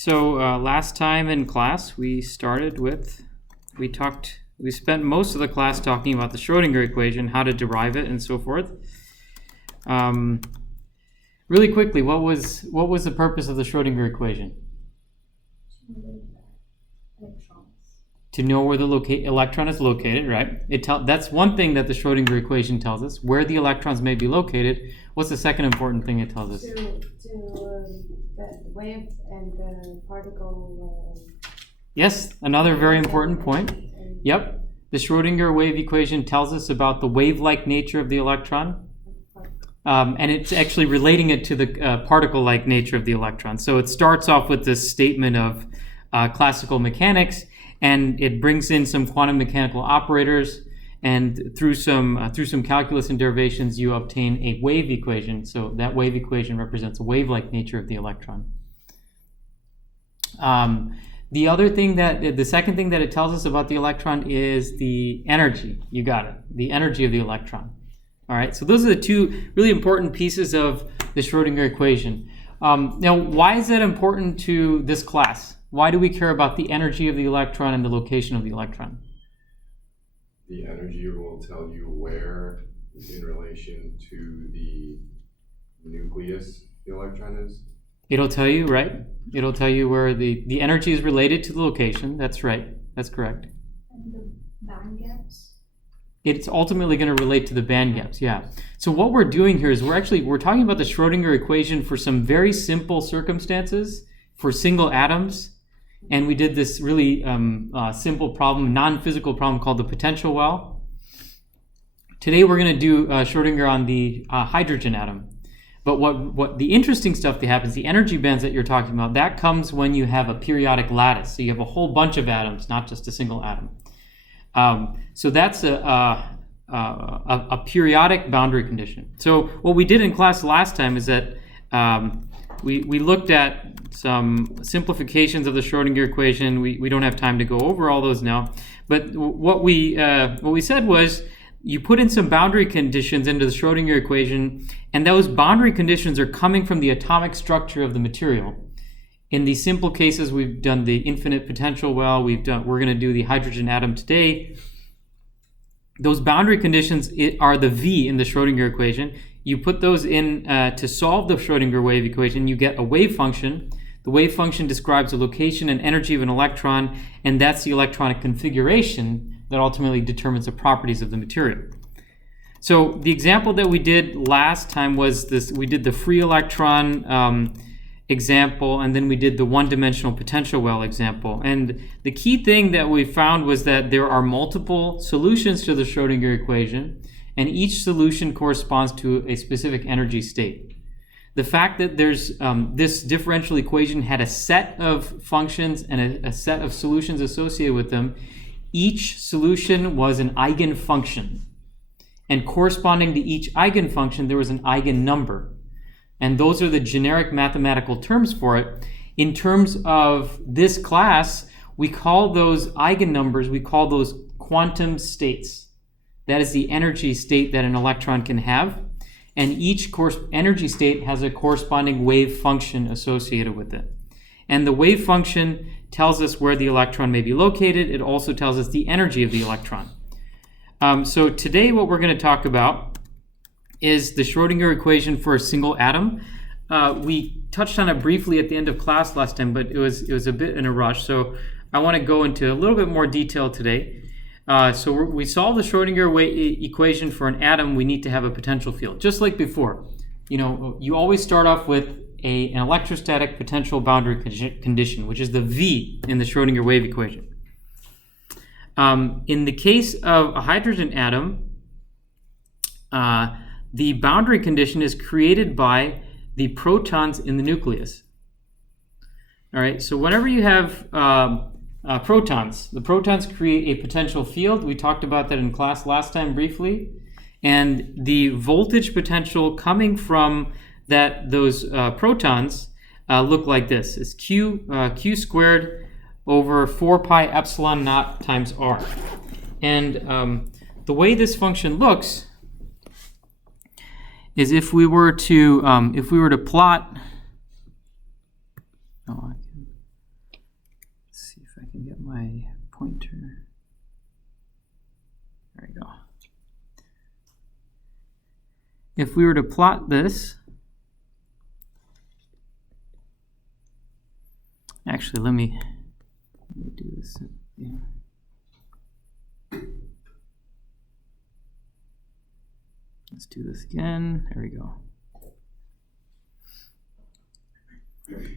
So last time in class we spent most of the class talking about the Schrodinger equation, how to derive it, and so forth. Really quickly, what was the purpose of the Schrodinger equation? To know where the electron is located, right? That's one thing that the Schrodinger equation tells us, where the electrons may be located. What's the second important thing it tells us? The wave and the particle. Yes, another very important point. Yep. The Schrodinger wave equation tells us about the wave-like nature of the electron. And it's actually relating it to the particle-like nature of the electron. So it starts off with this statement of classical mechanics, and it brings in some quantum mechanical operators, and through some calculus and derivations, you obtain a wave equation. So that wave equation represents a wave-like nature of the electron. The second thing that it tells us about the electron is the energy. You got it. The energy of the electron. All right. So those are the two really important pieces of the Schrodinger equation. Now, why is that important to this class? Why do we care about the energy of the electron and the location of the electron? The energy will tell you where, in relation to the nucleus, the electron is. It'll tell you, right? It'll tell you where the energy is related to the location. That's right. That's correct. And the band gaps? It's ultimately going to relate to the band gaps, yeah. So what we're doing here is we're talking about the Schrodinger equation for some very simple circumstances, for single atoms. And we did this really simple problem, non-physical problem called the potential well. Today we're going to do Schrodinger on the hydrogen atom. But what the interesting stuff that happens, the energy bands that you're talking about, that comes when you have a periodic lattice. So you have a whole bunch of atoms, not just a single atom. So that's a periodic boundary condition. So what we did in class last time is that we looked at some simplifications of the Schrodinger equation. We don't have time to go over all those now. But what we said was you put in some boundary conditions into the Schrodinger equation, and those boundary conditions are coming from the atomic structure of the material. In the simple cases, we've done the infinite potential well. We're going to do the hydrogen atom today. Those boundary conditions are the V in the Schrodinger equation. You put those in to solve the Schrodinger wave equation. You get a wave function. The wave function describes the location and energy of an electron, and that's the electronic configuration that ultimately determines the properties of the material. So the example that we did last time was this. We did the free electron example, and then we did the one-dimensional potential well example. And the key thing that we found was that there are multiple solutions to the Schrodinger equation, and each solution corresponds to a specific energy state. The fact that there's this differential equation had a set of functions and a set of solutions associated with them, each solution was an eigenfunction. And corresponding to each eigenfunction, there was an eigennumber. And those are the generic mathematical terms for it. In terms of this class, we call those eigennumbers, we call those quantum states. That is the energy state that an electron can have. And each energy state has a corresponding wave function associated with it. And the wave function tells us where the electron may be located. It also tells us the energy of the electron. So today what we're going to talk about is the Schrodinger equation for a single atom. We touched on it briefly at the end of class last time, but it was a bit in a rush. So I want to go into a little bit more detail today. So we solve the Schrodinger equation for an atom. We need to have a potential field, just like before. You always start off with an electrostatic potential boundary condition, which is the V in the Schrodinger wave equation. In the case of a hydrogen atom, the boundary condition is created by the protons in the nucleus. All right, so whenever you have protons, the protons create a potential field. We talked about that in class last time briefly. And the voltage potential coming from those protons look like this. It's Q squared over 4 pi epsilon naught times R. And the way this function looks is if we were to plot pointer. There we go. If we were to plot this, actually, let me do this. Yeah. Let's do this again. There we go.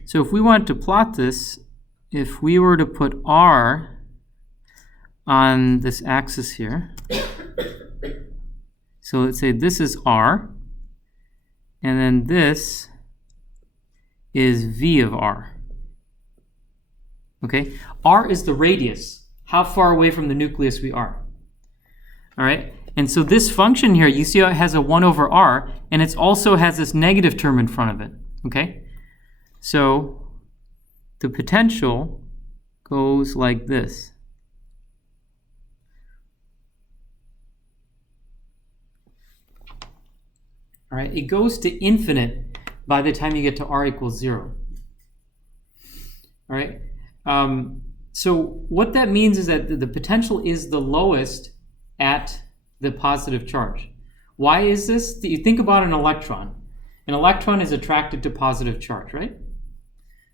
So if we want to plot this, if we were to put R on this axis here, so let's say this is R, and then this is V of R. Okay? R is the radius, how far away from the nucleus we are. All right? And so this function here, you see how it has a 1 over R, and it also has this negative term in front of it. Okay? So the potential goes like this. All right, it goes to infinite by the time you get to R equals 0. All right, so what that means is that the potential is the lowest at the positive charge. Why is this? You think about an electron. An electron is attracted to positive charge, right?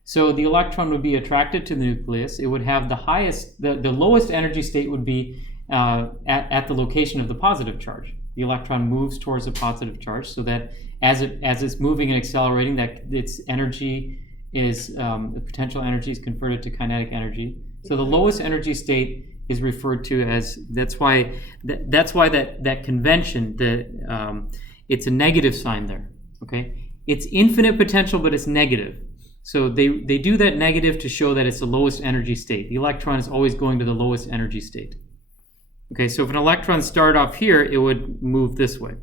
So the electron would be attracted to the nucleus. It would have the highest, the lowest energy state would be at the location of the positive charge. The electron moves towards a positive charge, so that as it's moving and accelerating, that its energy is the potential energy is converted to kinetic energy. So the lowest energy state is referred to as, that's why that convention, it's a negative sign there. Okay, it's infinite potential, but it's negative. So they do that negative to show that it's the lowest energy state. The electron is always going to the lowest energy state. Okay, so if an electron started off here, it would move this way.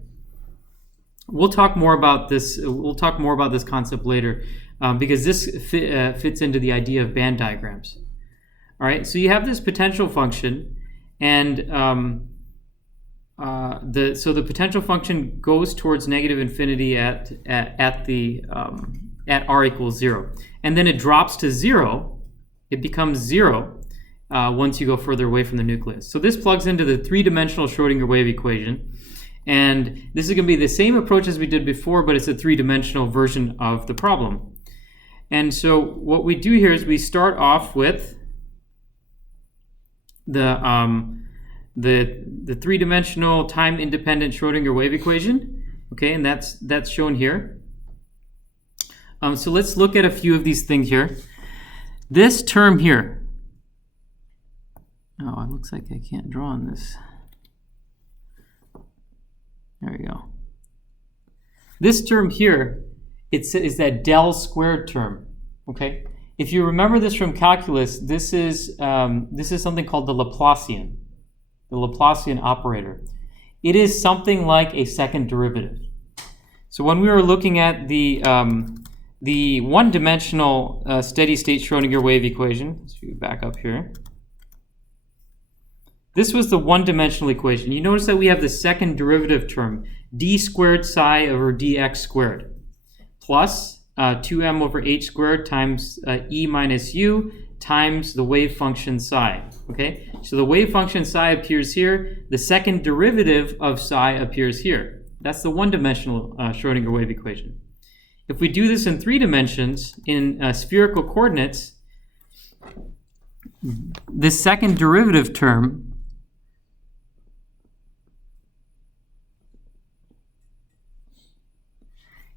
We'll talk more about this. We'll talk more about this concept later, because this fits into the idea of band diagrams. All right, so you have this potential function, and the potential function goes towards negative infinity at R equals 0, and then it drops to 0. It becomes 0. Once you go further away from the nucleus. So this plugs into the three-dimensional Schrodinger wave equation. And this is going to be the same approach as we did before, but it's a three-dimensional version of the problem. And so what we do here is we start off with the three-dimensional time-independent Schrodinger wave equation. Okay, and that's shown here. So let's look at a few of these things here. This term here, oh, it looks like I can't draw on this. There we go. This term here, is that del squared term. Okay. If you remember this from calculus, this is something called the Laplacian operator. It is something like a second derivative. So when we were looking at the one-dimensional steady state Schrodinger wave equation, let's back up here. This was the one-dimensional equation. You notice that we have the second derivative term, d squared psi over dx squared, plus 2m over h squared times e minus u times the wave function psi. Okay, so the wave function psi appears here. The second derivative of psi appears here. That's the one-dimensional Schrodinger wave equation. If we do this in 3 dimensions, in spherical coordinates, the second derivative term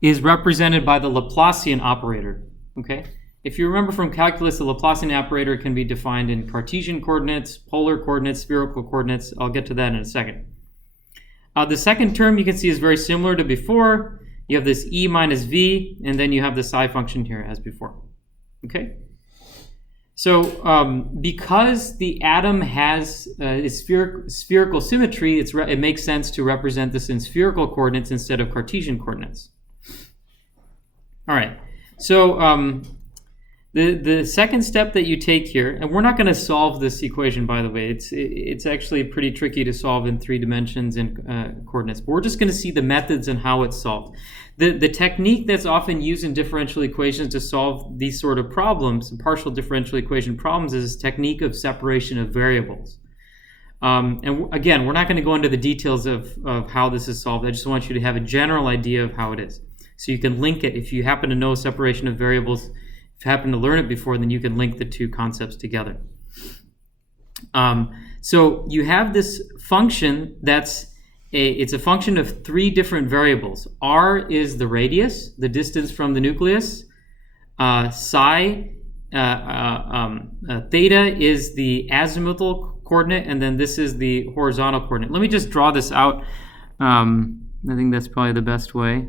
is represented by the Laplacian operator. Okay? If you remember from calculus, the Laplacian operator can be defined in Cartesian coordinates, polar coordinates, spherical coordinates. I'll get to that in a second. The second term you can see is very similar to before. You have this e minus v, and then you have the psi function here as before. Okay? So because the atom has spherical symmetry, it makes sense to represent this in spherical coordinates instead of Cartesian coordinates. All right, so The second step that you take here, and we're not going to solve this equation, by the way. It's actually pretty tricky to solve in 3 dimensions and coordinates. But we're just going to see the methods and how it's solved. The technique that's often used in differential equations to solve these sort of problems, partial differential equation problems, is this technique of separation of variables. And again, we're not going to go into the details of how this is solved. I just want you to have a general idea of how it is. So you can link it. If you happen to know separation of variables, if you happen to learn it before, then you can link the two concepts together. So you have this function it's a function of 3 different variables. R is the radius, the distance from the nucleus. Theta is the azimuthal coordinate, and then this is the horizontal coordinate. Let me just draw this out. I think that's probably the best way.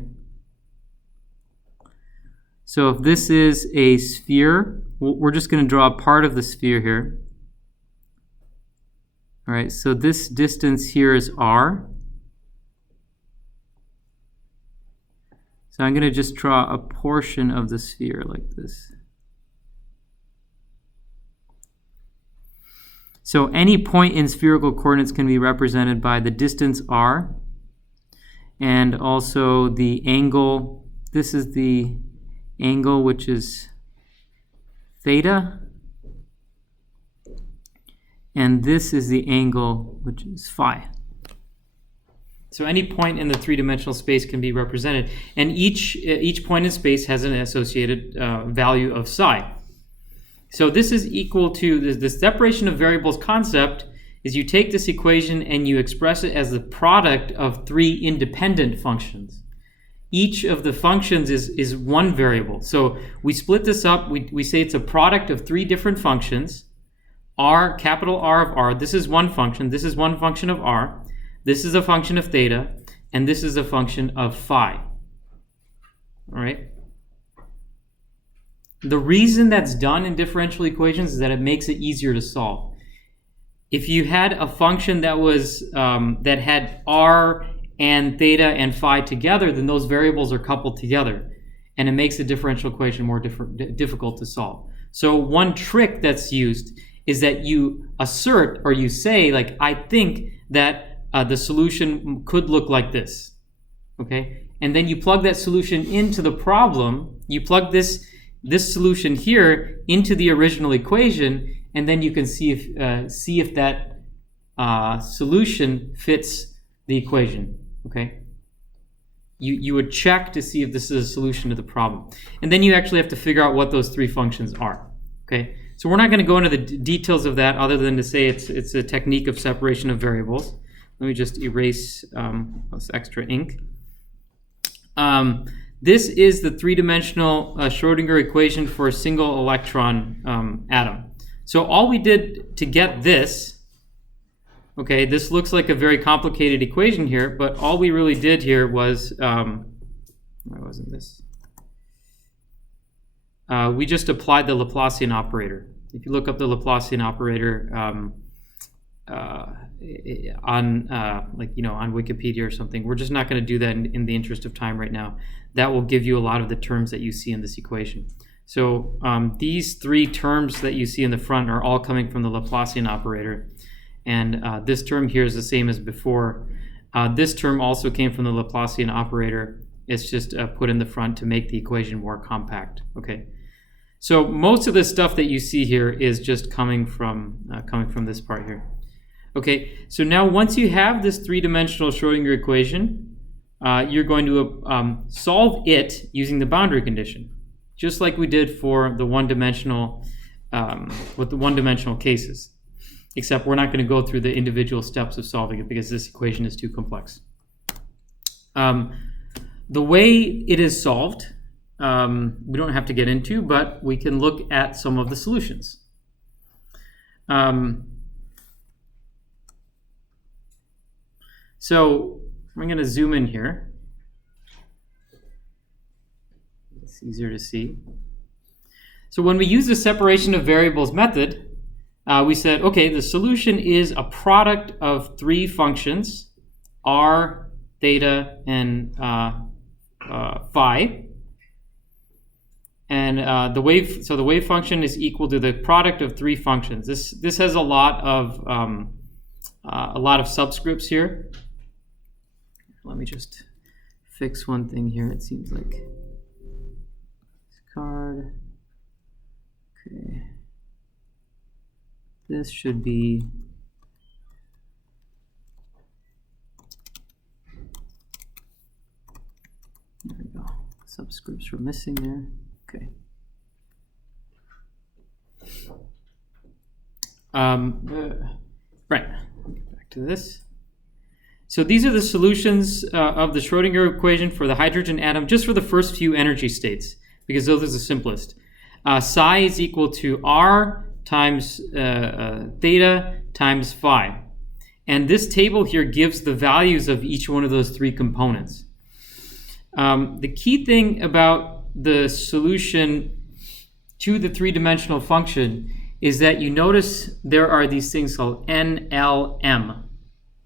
So if this is a sphere, we're just going to draw a part of the sphere here. All right, so this distance here is r. So I'm going to just draw a portion of the sphere like this. So any point in spherical coordinates can be represented by the distance r and also the angle. This is the angle, which is theta, and this is the angle, which is phi. So any point in the 3-dimensional space can be represented, and each point in space has an associated value of psi. So this is equal to the separation of variables concept is you take this equation and you express it as the product of 3 independent functions. Each of the functions is one variable. So we split this up. We say it's a product of 3 different functions. R, capital R of R, this is one function. This is one function of R. This is a function of theta. And this is a function of phi. All right? The reason that's done in differential equations is that it makes it easier to solve. If you had a function that was that had R and theta and phi together, then those variables are coupled together, and it makes the differential equation more difficult to solve. So one trick that's used is that you assert or you say, like, I think that the solution could look like this, okay? And then you plug that solution into the problem. You plug this solution here into the original equation, and then you can see if that solution fits the equation. Okay. You would check to see if this is a solution to the problem, and then you actually have to figure out what those 3 functions are. Okay. So we're not going to go into the details of that, other than to say it's a technique of separation of variables. Let me just erase this extra ink. This is the 3-dimensional Schrodinger equation for a single electron atom. So all we did to get this, okay, this looks like a very complicated equation here, but all we really did here was, why wasn't this? We just applied the Laplacian operator. If you look up the Laplacian operator on Wikipedia or something, we're just not going to do that in the interest of time right now. That will give you a lot of the terms that you see in this equation. So these 3 terms that you see in the front are all coming from the Laplacian operator. And this term here is the same as before. This term also came from the Laplacian operator. It's just put in the front to make the equation more compact. Okay. So most of the stuff that you see here is just coming from this part here. Okay. So now once you have this 3-dimensional Schrodinger equation, you're going to solve it using the boundary condition, just like we did for the one-dimensional with the one-dimensional cases. Except we're not going to go through the individual steps of solving it because this equation is too complex. The way it is solved, we don't have to get into, but we can look at some of the solutions. So I'm going to zoom in here. It's easier to see. So when we use the separation of variables method, we said, okay, the solution is a product of 3 functions, r, theta, and phi. And the wave function is equal to the product of three functions. This has a lot of subscripts here. Let me just fix one thing here. It seems like this card. Okay. This should be there we go. Subscripts were missing there. Okay. Right. Get back to this. So these are the solutions of the Schrodinger equation for the hydrogen atom, just for the first few energy states, because those are the simplest. Psi is equal to R times theta times phi. And this table here gives the values of each one of those three components. The key thing about the solution to the three-dimensional function is that you notice there are these things called NLM.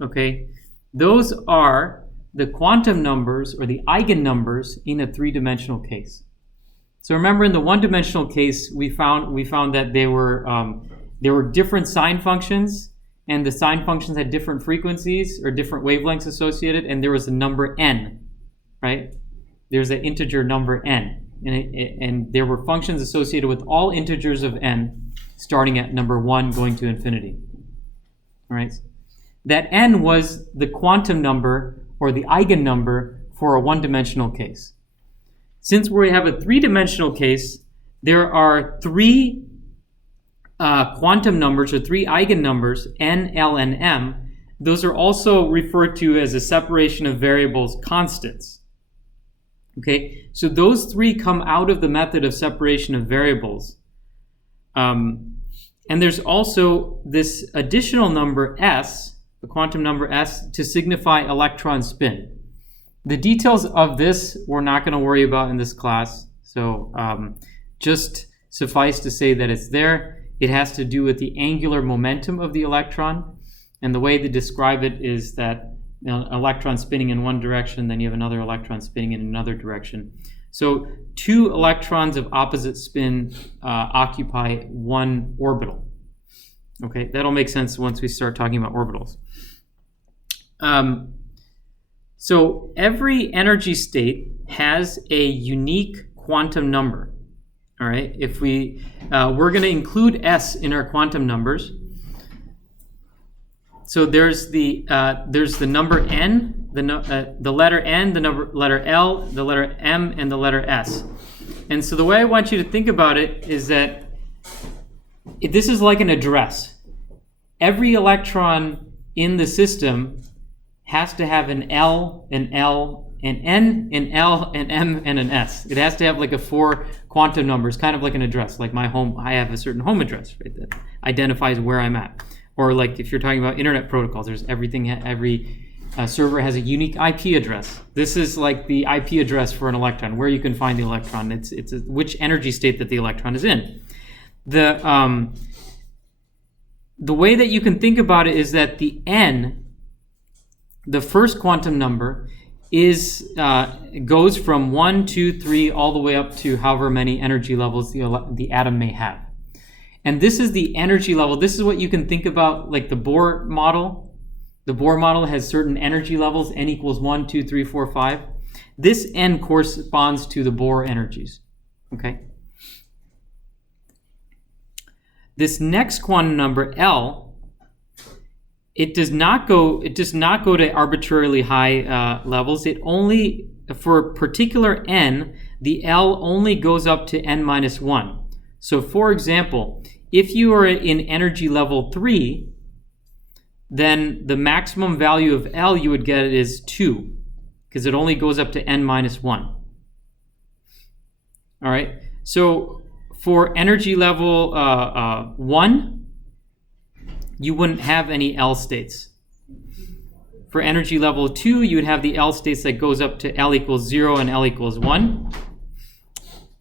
Okay? Those are the quantum numbers or the eigennumbers in a three-dimensional case. So remember, in the one-dimensional case, we found that there were different sine functions, and the sine functions had different frequencies or different wavelengths associated, and there was a number n, right? There's an integer number n, and there were functions associated with all integers of n, starting at number 1 going to infinity. All right. That n was the quantum number or the eigennumber for a one-dimensional case. Since we have a three-dimensional case, there are three quantum numbers or three eigennumbers, n, l, and m. Those are also referred to as a separation of variables constants. Okay, so those three come out of the method of separation of variables. And there's also this additional number s, the quantum number s, to signify electron spin. The details of this we're not going to worry about in this class, so just suffice to say that it's there. It has to do with the angular momentum of the electron, and the way they describe it is that an electron spinning in one direction, then you have another electron spinning in another direction. So two electrons of opposite spin occupy one orbital. Okay, that'll make sense once we start talking about orbitals. So every energy state has a unique quantum number. All right, if we're going to include s in our quantum numbers. So there's the number n, the letter n, the letter l, the letter m, and the letter s. And so the way I want you to think about it is that this is like an address. Every electron in the system has to have an L, an L, an N, an L, an M, and an S. It has to have like a 4 quantum numbers, kind of like an address. Like my home, I have a certain home address, right, that identifies where I'm at. Or like if you're talking about internet protocols, there's everything. Every server has a unique IP address. This is like the IP address for an electron, where you can find the electron. It's which energy state that the electron is in. The way that you can think about it is that the n, the first quantum number, goes from 1, 2, 3 all the way up to however many energy levels the atom may have. And this is the energy level. This is what you can think about like the Bohr model. The Bohr model has certain energy levels, n equals 1, 2, 3, 4, 5. This n corresponds to the Bohr energies. Okay. This next quantum number, L, it does not go to arbitrarily high levels. It only, for a particular n, the L only goes up to n minus 1. So for example, if you are in energy level 3, then the maximum value of L you would get is 2, because it only goes up to n minus 1. All right, so for energy level 1, you wouldn't have any L states. For energy level 2, you would have the L states that goes up to L equals 0 and L equals 1.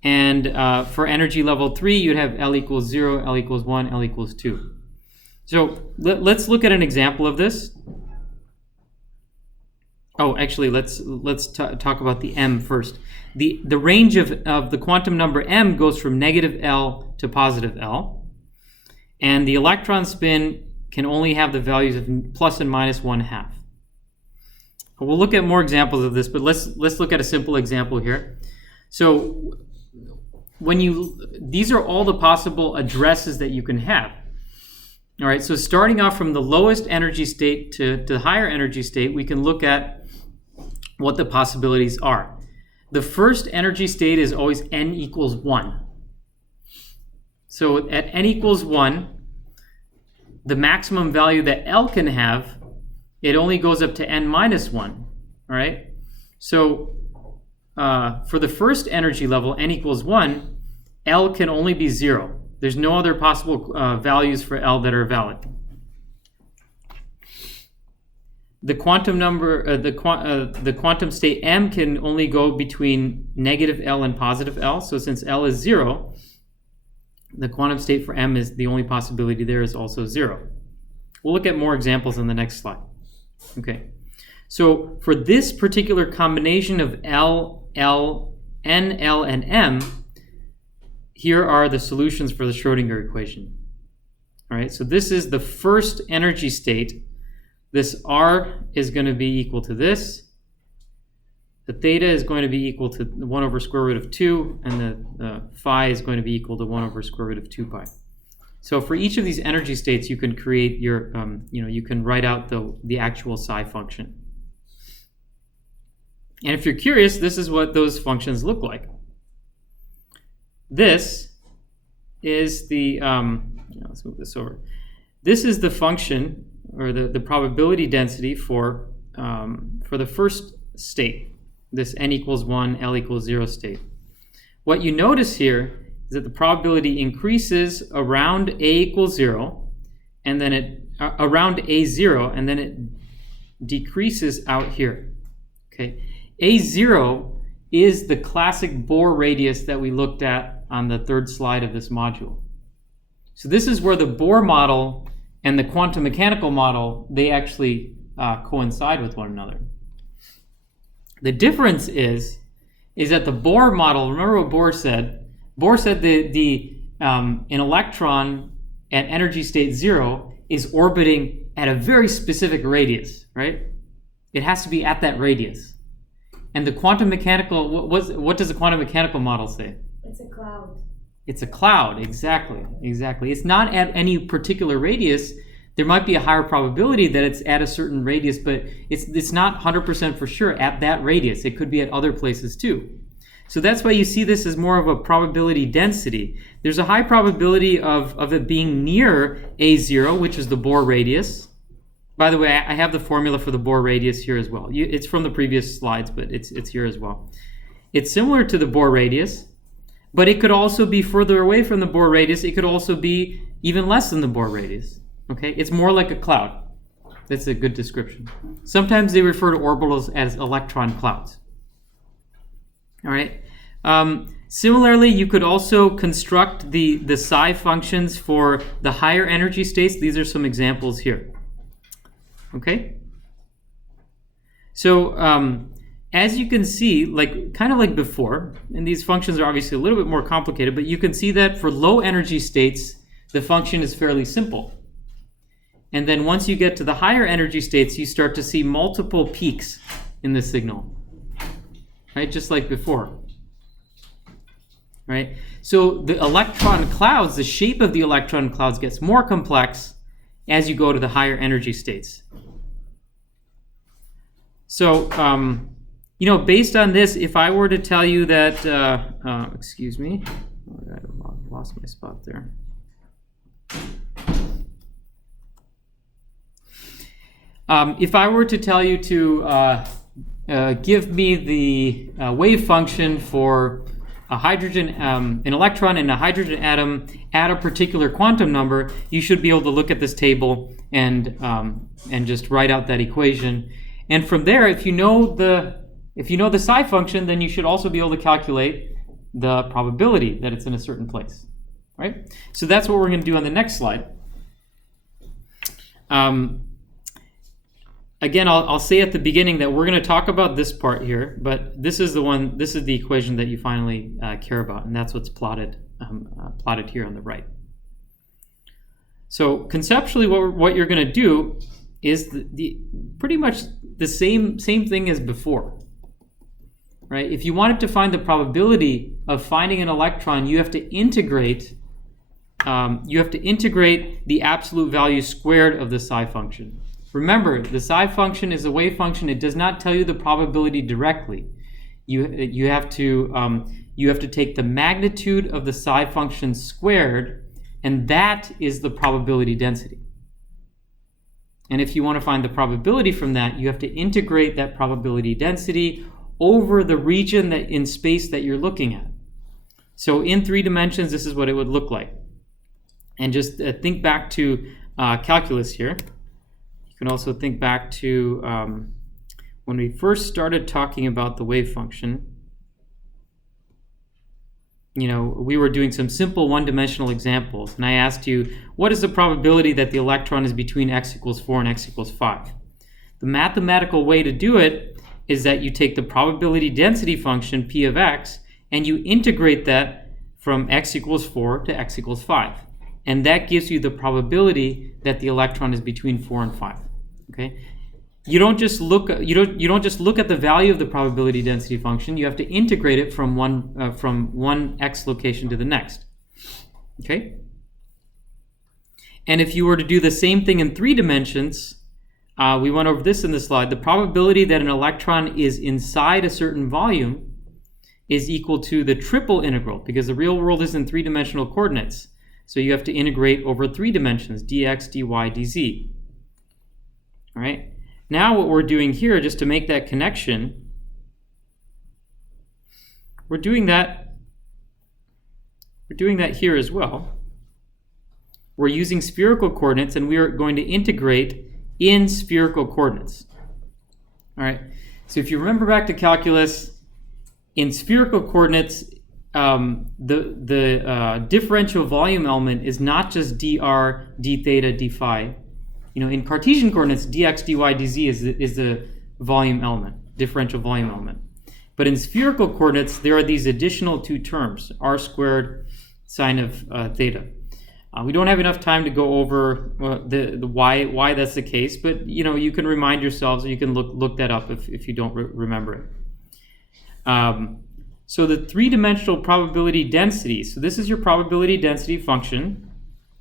And for energy level 3, you'd have L equals 0, L equals 1, L equals 2. So let's look at an example of this. Oh, actually, let's talk about the m first. The range of the quantum number m goes from negative L to positive L, and the electron spin can only have the values of plus and minus 1/2. We'll look at more examples of this, but let's look at a simple example here. So these are all the possible addresses that you can have. All right, so starting off from the lowest energy state to the higher energy state, we can look at what the possibilities are. The first energy state is always n equals 1. So at n equals 1, the maximum value that L can have, it only goes up to n minus 1. All right, so for the first energy level, n equals 1, L can only be 0. There's no other possible values for L that are valid. The quantum number, the quantum state m can only go between negative L and positive L. So since L is 0, the quantum state for m is the only possibility there is also 0. We'll look at more examples on the next slide. Okay, so for this particular combination of L, N, L, and m, here are the solutions for the Schrodinger equation. All right, so this is the first energy state. This R is going to be equal to this. The theta is going to be equal to 1 over square root of 2, and the phi is going to be equal to 1 over square root of 2 pi. So for each of these energy states, you can create your, you can write out the actual psi function. And if you're curious, this is what those functions look like. This is the, let's move this over. This is the function, or the probability density for the first state, this n equals 1, L equals 0 state. What you notice here is that the probability increases around a equals 0, and then around a0, and then it decreases out here. Okay, a0 is the classic Bohr radius that we looked at on the third slide of this module. So this is where the Bohr model and the quantum mechanical model, they actually coincide with one another. The difference is that the Bohr model, remember what Bohr said? Bohr said an electron at energy state 0 is orbiting at a very specific radius, right? It has to be at that radius. And the quantum mechanical, what does the quantum mechanical model say? It's a cloud. It's a cloud, exactly. It's not at any particular radius. There might be a higher probability that it's at a certain radius, but it's not 100% for sure at that radius. It could be at other places too. So that's why you see this as more of a probability density. There's a high probability of it being near A0, which is the Bohr radius. By the way, I have the formula for the Bohr radius here as well. It's from the previous slides, but it's here as well. It's similar to the Bohr radius, but it could also be further away from the Bohr radius. It could also be even less than the Bohr radius. Okay, it's more like a cloud. That's a good description. Sometimes they refer to orbitals as electron clouds. All right. Similarly, you could also construct the psi functions for the higher energy states. These are some examples here. Okay. So as you can see, kind of like before, and these functions are obviously a little bit more complicated, but you can see that for low energy states, the function is fairly simple. And then once you get to the higher energy states, you start to see multiple peaks in the signal, right? Just like before, right? So the electron clouds, the shape of the electron clouds gets more complex as you go to the higher energy states. So, based on this, if I were to tell you that, excuse me, I lost my spot there. If I were to tell you to give me the wave function for a hydrogen, an electron and a hydrogen atom at a particular quantum number, you should be able to look at this table and just write out that equation. And from there, if you know the psi function, then you should also be able to calculate the probability that it's in a certain place, right? So that's what we're going to do on the next slide. again, I'll say at the beginning that we're going to talk about this part here, but this is the equation that you finally care about, and that's what's plotted here on the right. So conceptually, what you're going to do is pretty much the same thing as before, right? If you wanted to find the probability of finding an electron, you have to integrate the absolute value squared of the psi function. Remember, the psi function is a wave function. It does not tell you the probability directly. You have to take the magnitude of the psi function squared, and that is the probability density. And if you want to find the probability from that, you have to integrate that probability density over the region that in space that you're looking at. So in 3 dimensions, this is what it would look like. And just think back to calculus here. You can also think back to when we first started talking about the wave function. We were doing some simple one-dimensional examples, and I asked you, what is the probability that the electron is between x equals 4 and x equals 5? The mathematical way to do it is that you take the probability density function, p of x, and you integrate that from x equals 4 to x equals 5. And that gives you the probability that the electron is between 4 and 5. Okay? You don't just look at the value of the probability density function. You have to integrate it from one x location to the next. Okay? And if you were to do the same thing in 3 dimensions, we went over this in the slide. The probability that an electron is inside a certain volume is equal to the triple integral, because the real world is in 3-dimensional coordinates. So you have to integrate over 3 dimensions, dx, dy, dz. All right? Now what we're doing here, just to make that connection, we're doing that here as well. We're using spherical coordinates, and we are going to integrate in spherical coordinates. All right. So if you remember back to calculus, in spherical coordinates, the differential volume element is not just dr, d theta, d phi. In Cartesian coordinates, dx, dy, dz is the volume element, differential volume element. But in spherical coordinates, there are these additional 2 terms, r squared sine of theta. We don't have enough time to go over the why that's the case, but you can remind yourselves, or you can look that up if you don't remember it. So the 3-dimensional probability density. So this is your probability density function.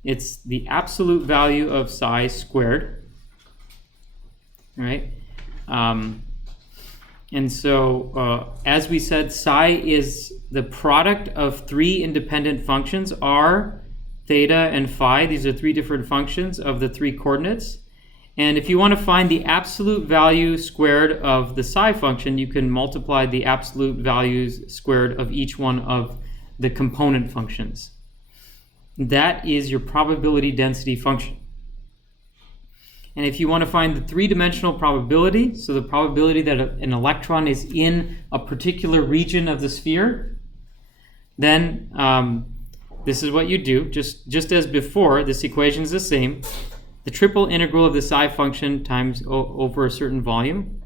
It's the absolute value of psi squared. All right. And so, as we said, psi is the product of 3 independent functions, r, theta, and phi. These are 3 different functions of the 3 coordinates. And if you want to find the absolute value squared of the psi function, you can multiply the absolute values squared of each one of the component functions. That is your probability density function. And if you want to find the 3-dimensional probability, so the probability that an electron is in a particular region of the sphere, then this is what you do. Just as before, this equation is the same. The triple integral of the psi function times over a certain volume.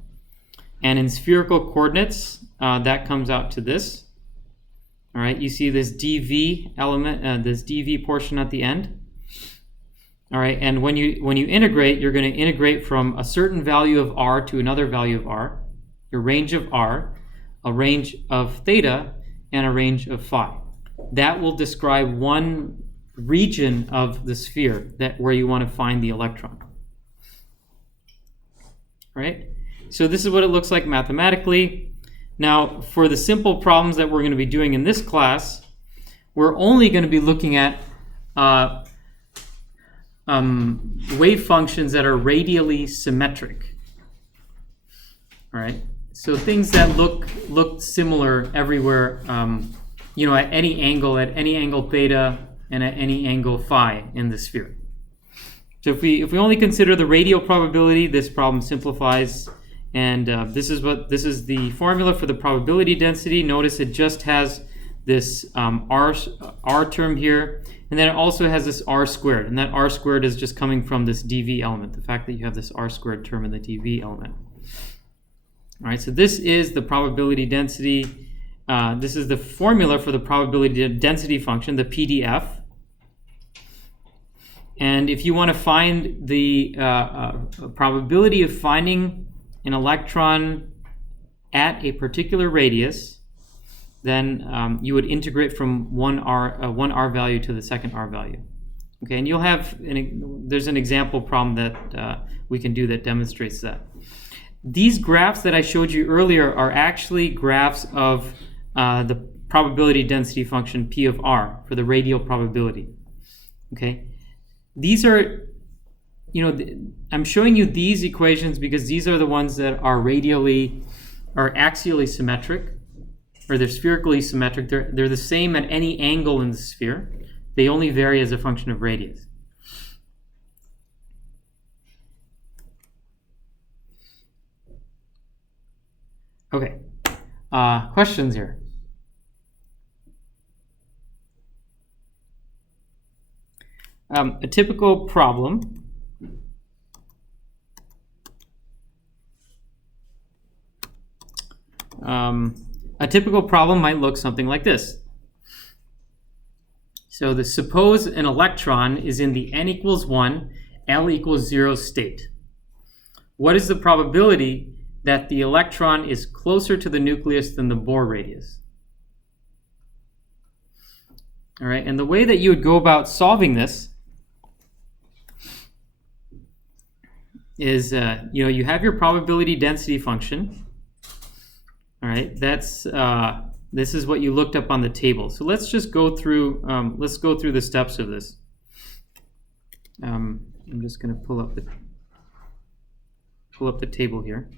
And in spherical coordinates, that comes out to this. All right, you see this dv element, this dv portion at the end. All right, and when you integrate, you're going to integrate from a certain value of r to another value of r, your range of r, a range of theta, and a range of phi. That will describe one region of the sphere where you want to find the electron. All right, so this is what it looks like mathematically. Now, for the simple problems that we're going to be doing in this class, we're only going to be looking at wave functions that are radially symmetric. All right, so things that look similar everywhere, at any angle theta, and at any angle phi in the sphere. So if we only consider the radial probability, this problem simplifies. And this is the formula for the probability density. Notice it just has this r term here, and then it also has this r squared, and that r squared is just coming from this dv element, the fact that you have this r squared term in the dv element. All right, so this is the probability density. This is the formula for the probability density function, the PDF. And if you want to find the probability of finding an electron at a particular radius, then you would integrate from one r value to the second r value. Okay, and you'll have there's an example problem that we can do that demonstrates that. These graphs that I showed you earlier are actually graphs of the probability density function P of r for the radial probability. Okay, these are, I'm showing you these equations because these are the ones that are axially symmetric, or they're spherically symmetric. They're the same at any angle in the sphere. They only vary as a function of radius. Okay, questions here? A typical problem might look something like this. So suppose an electron is in the n equals 1, L equals 0 state. What is the probability that the electron is closer to the nucleus than the Bohr radius? All right, and the way that you would go about solving this is, you have your probability density function. All right, this is what you looked up on the table. So let's just go through. Let's go through the steps of this. I'm just going to pull up the table here.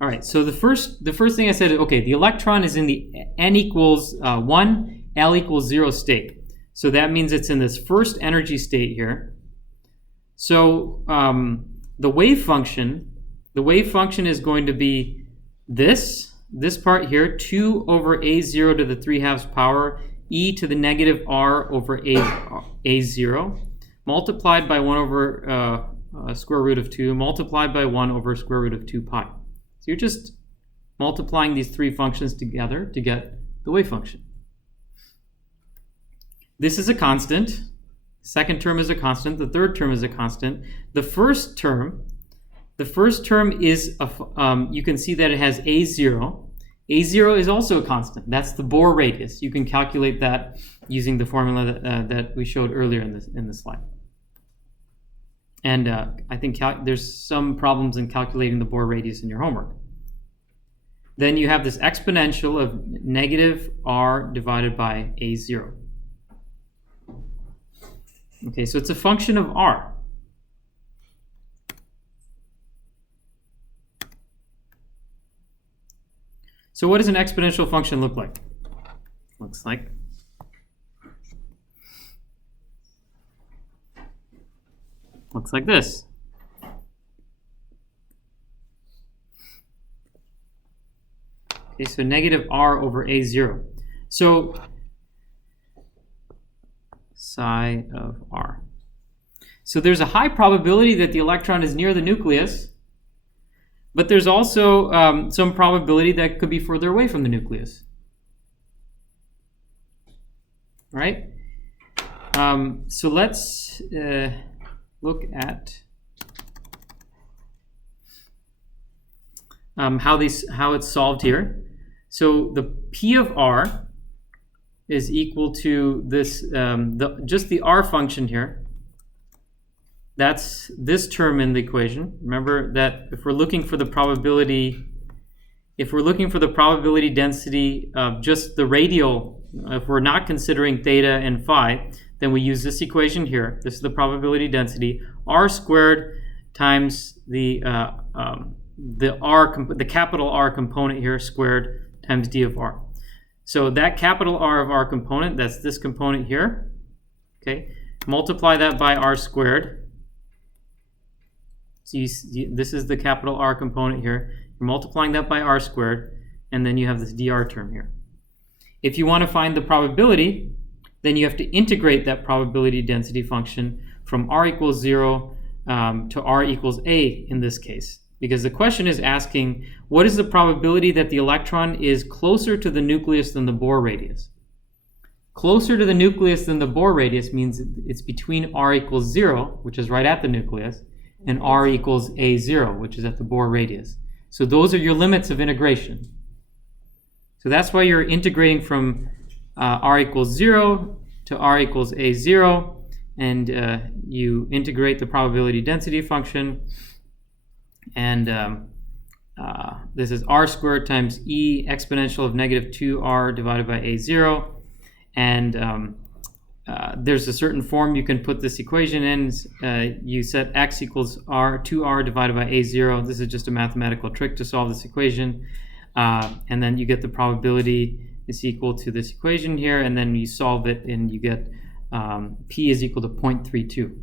All right. So the first thing I said is, okay, the electron is in the n equals 1, L equals 0 state. So that means it's in this first energy state here. So the wave function is going to be this part here, 2 over a0 to the 3/2 power e to the negative r over a0, multiplied by 1 over square root of 2, multiplied by 1 over square root of 2 pi. So you're just multiplying these three functions together to get the wave function. This is a constant. Second term is a constant. The third term is a constant. The first term is you can see that it has a0. A0 is also a constant. That's the Bohr radius. You can calculate that using the formula that we showed earlier in the slide. And I think there's some problems in calculating the Bohr radius in your homework. Then you have this exponential of negative r divided by a0. Okay, so it's a function of r. So what does an exponential function look like? Looks like this. Okay, so negative r over a0. So psi of r. So there's a high probability that the electron is near the nucleus, but there's also some probability that it could be further away from the nucleus. All right? So let's look at how it's solved here. So the P of r is equal to this, just the r function here. That's this term in the equation. Remember that if we're looking for the probability density of just the radial, if we're not considering theta and phi, then we use this equation here. This is the probability density, r squared times the capital R component here squared times d of r. So that capital R of our component, that's this component here, okay, multiply that by r squared. So this is the capital R component here. You're multiplying that by r squared, and then you have this dr term here. If you want to find the probability, then you have to integrate that probability density function from r equals 0 to r equals a in this case. Because the question is asking, what is the probability that the electron is closer to the nucleus than the Bohr radius? Closer to the nucleus than the Bohr radius means it's between r equals 0, which is right at the nucleus, and r equals a0, which is at the Bohr radius. So those are your limits of integration. So that's why you're integrating from r equals 0 to r equals a0, and you integrate the probability density function, and this is r squared times e exponential of negative 2r divided by a0, and there's a certain form you can put this equation in. You set x equals 2r divided by a0. This is just a mathematical trick to solve this equation. And then you get the probability is equal to this equation here, and then you solve it and you get p is equal to 0.32.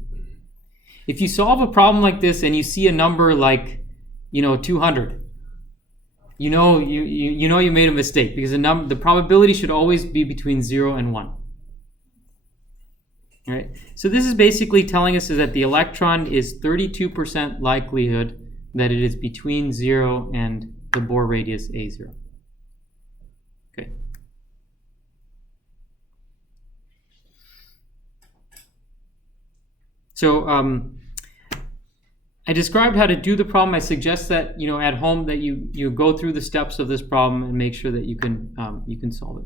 If you solve a problem like this and you see a number like 200, you know you made a mistake, because the probability should always be between 0 and 1. All right. So this is basically telling us that the electron is 32% likelihood that it is between 0 and the Bohr radius a0. Okay. So I described how to do the problem. I suggest that at home that you go through the steps of this problem and make sure that you can solve it.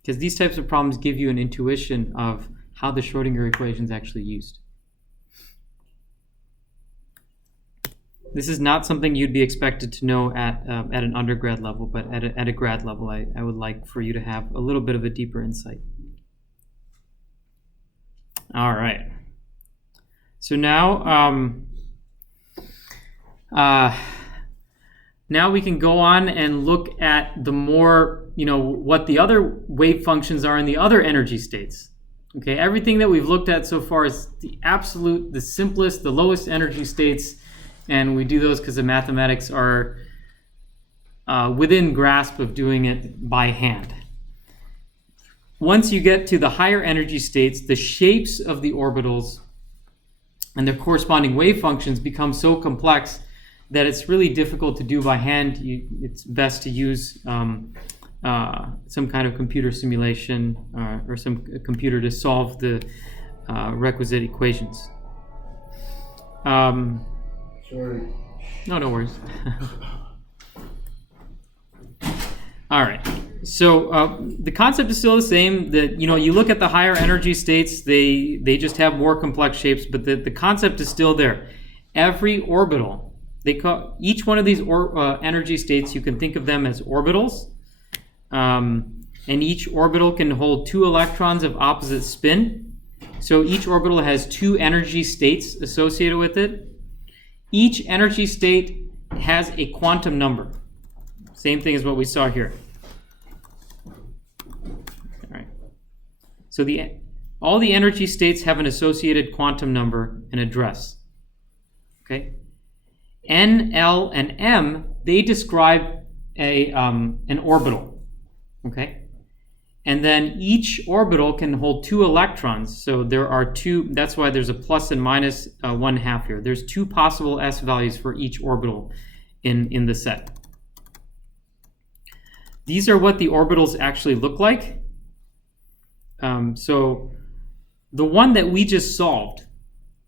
Because these types of problems give you an intuition of how the Schrodinger equation is actually used. This is not something you'd be expected to know at an undergrad level, but at a grad level, I would like for you to have a little bit of a deeper insight. All right. So now, now we can go on and look at the more, what the other wave functions are in the other energy states. Okay, everything that we've looked at so far is the simplest, the lowest energy states, and we do those because the mathematics are within grasp of doing it by hand. Once you get to the higher energy states, the shapes of the orbitals and their corresponding wave functions become so complex that it's really difficult to do by hand. It's best to use some kind of computer simulation or some computer to solve the requisite equations. Sorry. No worries. All right. So the concept is still the same. That you look at the higher energy states, they just have more complex shapes, but the concept is still there. Every orbital, each one of these energy states, you can think of them as orbitals, and each orbital can hold 2 electrons of opposite spin. So each orbital has 2 energy states associated with it. Each energy state has a quantum number. Same thing as what we saw here. All right. So all the energy states have an associated quantum number and address. Okay. N, L, and M, they describe an orbital. Okay. And then each orbital can hold 2 electrons. So there are 2, that's why there's a plus and minus 1/2 here. There's 2 possible S values for each orbital in the set. These are what the orbitals actually look like. So the one that we just solved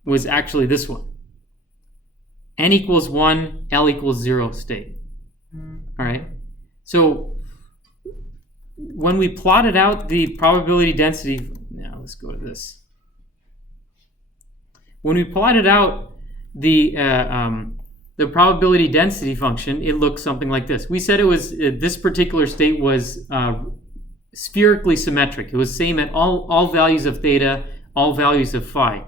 was actually this one. N equals 1, L equals 0 state. All right. So when we plotted out the probability density, now let's go to this. When we plotted out the probability density function, it looks something like this. We said it was this particular state was spherically symmetric. It was same at all values of theta, all values of phi,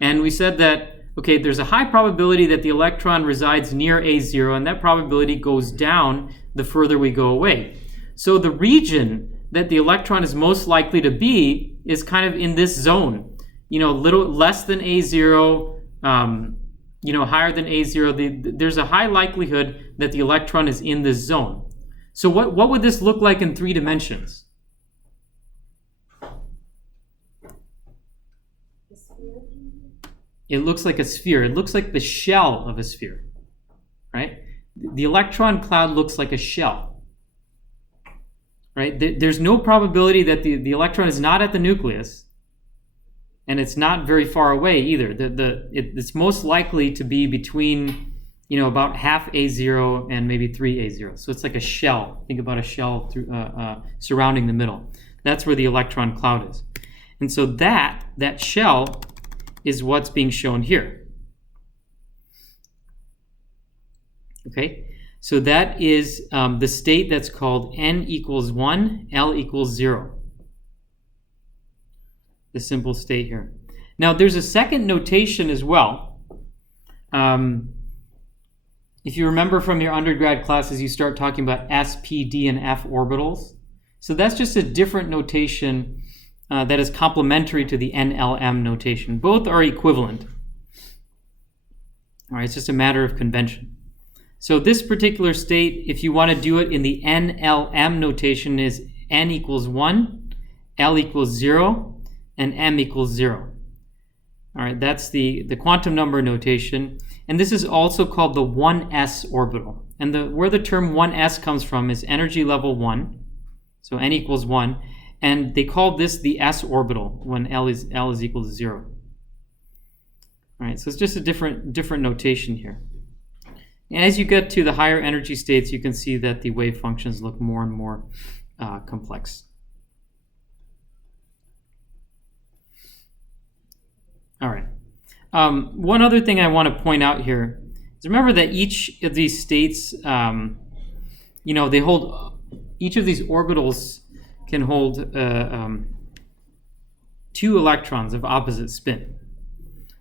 and we said that okay, there's a high probability that the electron resides near A0, and that probability goes down the further we go away. So the region that the electron is most likely to be is kind of in this zone, little less than A0, higher than A0, there's a high likelihood that the electron is in this zone. So what would this look like in 3 dimensions? It looks like a sphere. It looks like the shell of a sphere, right? The electron cloud looks like a shell, right? There's no probability that the electron is not at the nucleus, and it's not very far away either. It's most likely to be between, about half A0 and maybe 3 A0. So it's like a shell. Think about a shell surrounding the middle. That's where the electron cloud is. And so that shell is what's being shown here. Okay, so that is the state that's called n equals 1, L equals 0. The simple state here. Now there's a second notation as well. If you remember from your undergrad classes, you start talking about s, p, d, and f orbitals. So that's just a different notation that is complementary to the NLM notation. Both are equivalent. All right, it's just a matter of convention. So this particular state, if you want to do it in the NLM notation, is n equals 1, L equals 0, and m equals 0. All right, that's the quantum number notation. And this is also called the 1s orbital. And where the term 1s comes from is energy level 1. So n equals 1. And they call this the s orbital when L is equal to 0. All right, so it's just a different notation here. And as you get to the higher energy states, you can see that the wave functions look more and more complex. All right. One other thing I want to point out here is remember that each of these states, they hold, each of these orbitals can hold 2 electrons of opposite spin.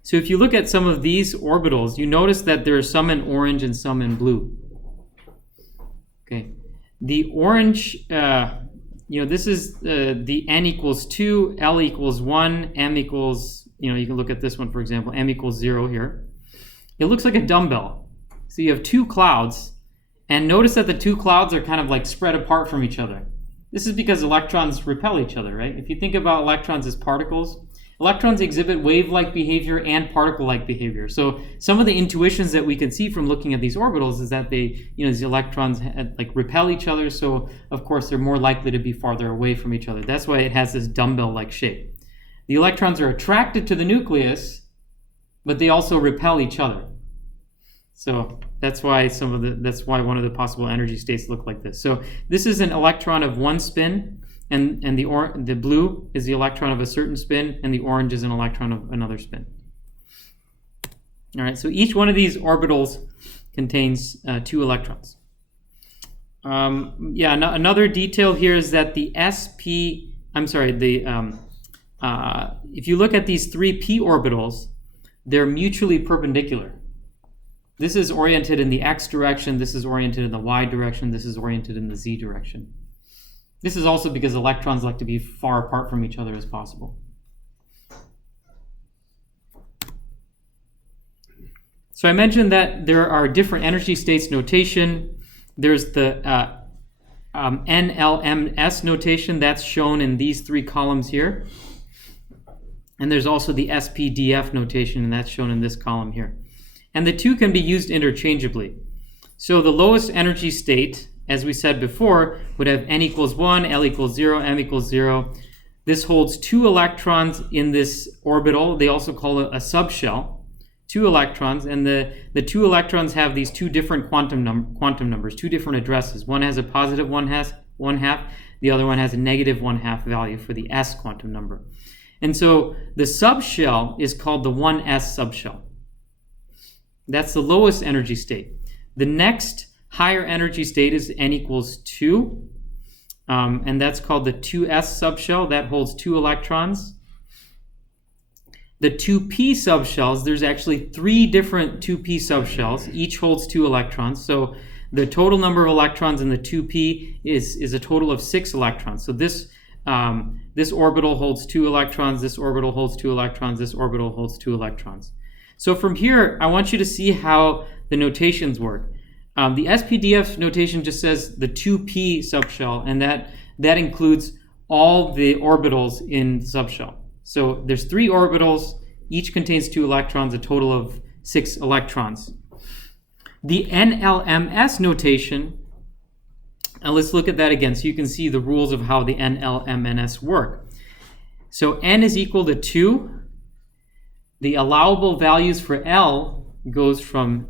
So if you look at some of these orbitals, you notice that there are some in orange and some in blue. Okay, the orange, this is the n equals 2, L equals 1, m equals, you can look at this one, for example, m equals 0 here. It looks like a dumbbell. So you have 2 clouds, and notice that the 2 clouds are kind of like spread apart from each other. This is because electrons repel each other, right? If you think about electrons as particles, electrons exhibit wave-like behavior and particle-like behavior. So some of the intuitions that we can see from looking at these orbitals is that these electrons repel each other. So of course they're more likely to be farther away from each other. That's why it has this dumbbell-like shape. The electrons are attracted to the nucleus, but they also repel each other. So that's why one of the possible energy states look like this. So this is an electron of 1 spin, and the blue is the electron of a certain spin, and the orange is an electron of another spin. All right, so each one of these orbitals contains 2 electrons. Another detail here is that if you look at these 3 p orbitals, they're mutually perpendicular. This is oriented in the x direction, this is oriented in the y direction, this is oriented in the z direction. This is also because electrons like to be far apart from each other as possible. So I mentioned that there are different energy states notation. There's the NLMS notation that's shown in these 3 columns here. And there's also the SPDF notation, and that's shown in this column here. And the 2 can be used interchangeably. So the lowest energy state, as we said before, would have n equals 1, L equals 0, m equals 0. This holds 2 electrons in this orbital. They also call it a subshell. 2 electrons, and the 2 electrons have these 2 different quantum numbers, 2 different addresses. One has a positive 1/2, the other one has a negative 1/2 value for the s quantum number. And so the subshell is called the 1s subshell. That's the lowest energy state. The next higher energy state is n equals 2, and that's called the 2s subshell. That holds 2 electrons. The 2p subshells, there's actually 3 different 2p subshells. Each holds 2 electrons. So the total number of electrons in the 2p is a total of 6 electrons. So this orbital holds 2 electrons, this orbital holds 2 electrons, this orbital holds 2 electrons. So from here, I want you to see how the notations work. The SPDF notation just says the 2p subshell, and that includes all the orbitals in the subshell. So there's 3 orbitals, each contains 2 electrons, a total of 6 electrons. The NLMS notation, and let's look at that again so you can see the rules of how the NLMNS work. So n is equal to 2. The allowable values for L goes from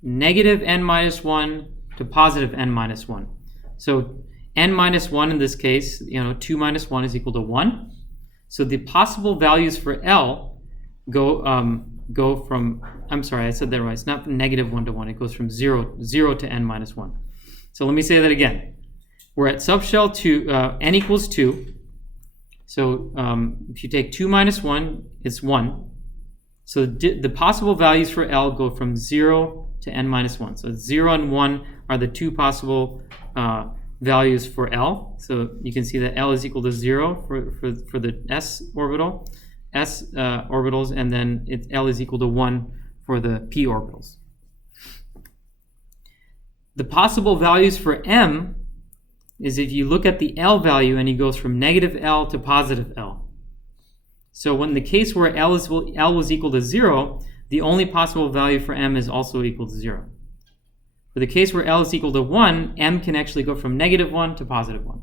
negative n minus 1 to positive n minus 1. So n minus 1 in this case, 2 minus 1 is equal to 1. So the possible values for L go from, I'm sorry, I said that right. It's not from negative 1 to 1. It goes from 0 to n minus 1. So let me say that again. We're at subshell 2, n equals 2. So if you take 2 minus 1, it's 1. So the possible values for L go from 0 to n minus 1. So 0 and 1 are the 2 possible values for L. So you can see that L is equal to 0 for the s orbitals, and then L is equal to 1 for the p orbitals. The possible values for M is if you look at the L value and it goes from negative L to positive L. So when the case where L was equal to 0, the only possible value for M is also equal to 0. For the case where L is equal to 1, M can actually go from negative 1 to positive 1.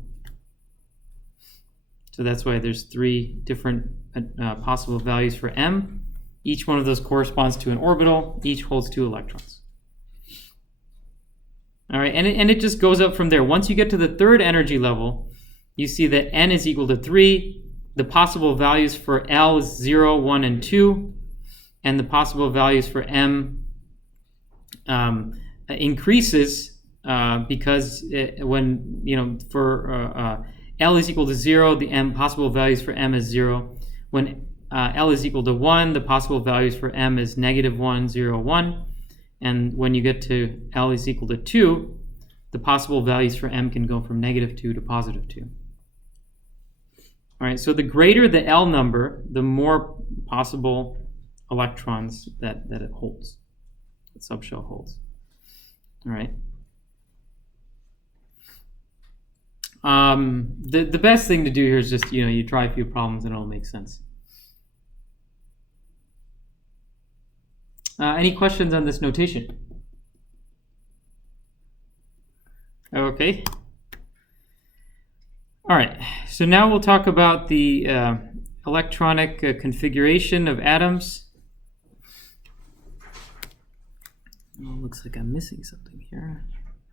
So that's why there's 3 different possible values for M. Each one of those corresponds to an orbital. Each holds 2 electrons. All right, and it just goes up from there. Once you get to the 3rd energy level, you see that N is equal to 3. The possible values for L is 0, 1, and 2. And the possible values for M increases because when, for L is equal to 0, the possible values for M is 0. When L is equal to 1, the possible values for M is negative 1, 0, 1. And when you get to L is equal to 2, the possible values for M can go from negative 2 to positive 2. All right, so the greater the L number, the more possible electrons that it holds, that subshell holds. All right. The best thing to do here is just, you try a few problems and it'll make sense. Any questions on this notation? Okay. All right, so now we'll talk about the electronic configuration of atoms. Oh, looks like I'm missing something here.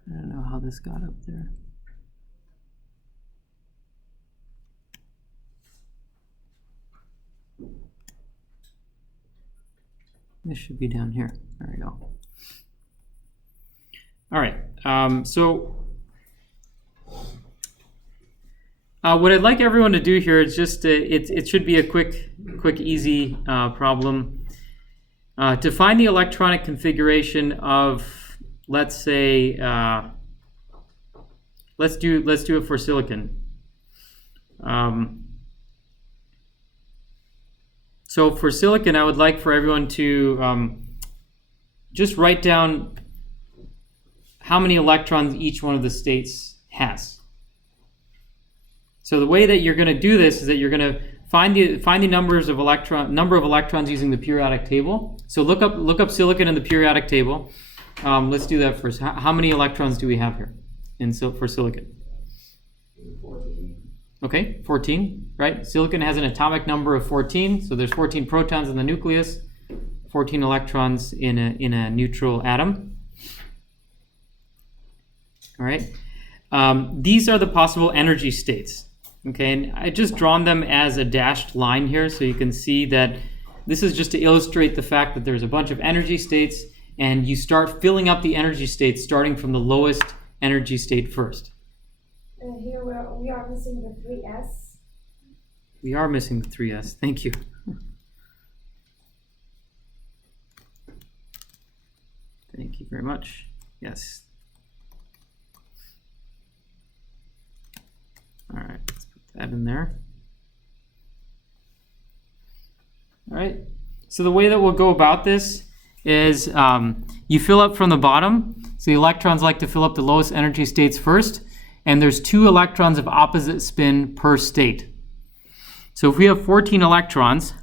I don't know how this got up there. This should be down here. There we go. All right, so what I'd like everyone to do here is just, it should be a quick, easy problem. To find the electronic configuration of, let's say, let's do it for silicon. So for silicon, I would like for everyone to just write down how many electrons each one of the states has. So the way that you're going to do this is that you're going to find the number of electrons using the periodic table. So look up silicon in the periodic table. Let's do that first. How many electrons do we have here for silicon? 14. Okay, 14, right? Silicon has an atomic number of 14, so there's 14 protons in the nucleus, 14 electrons in a neutral atom. All right. These are the possible energy states. Okay, and I just drawn them as a dashed line here, so you can see that this is just to illustrate the fact that there's a bunch of energy states, and you start filling up the energy states starting from the lowest energy state first. Here we are missing the 3s. We are missing the 3s. Thank you. Thank you very much. Yes. All right, let's put that in there. All right. So the way that we'll go about this is you fill up from the bottom. So the electrons like to fill up the lowest energy states first, and there's 2 electrons of opposite spin per state. So if we have 14 electrons,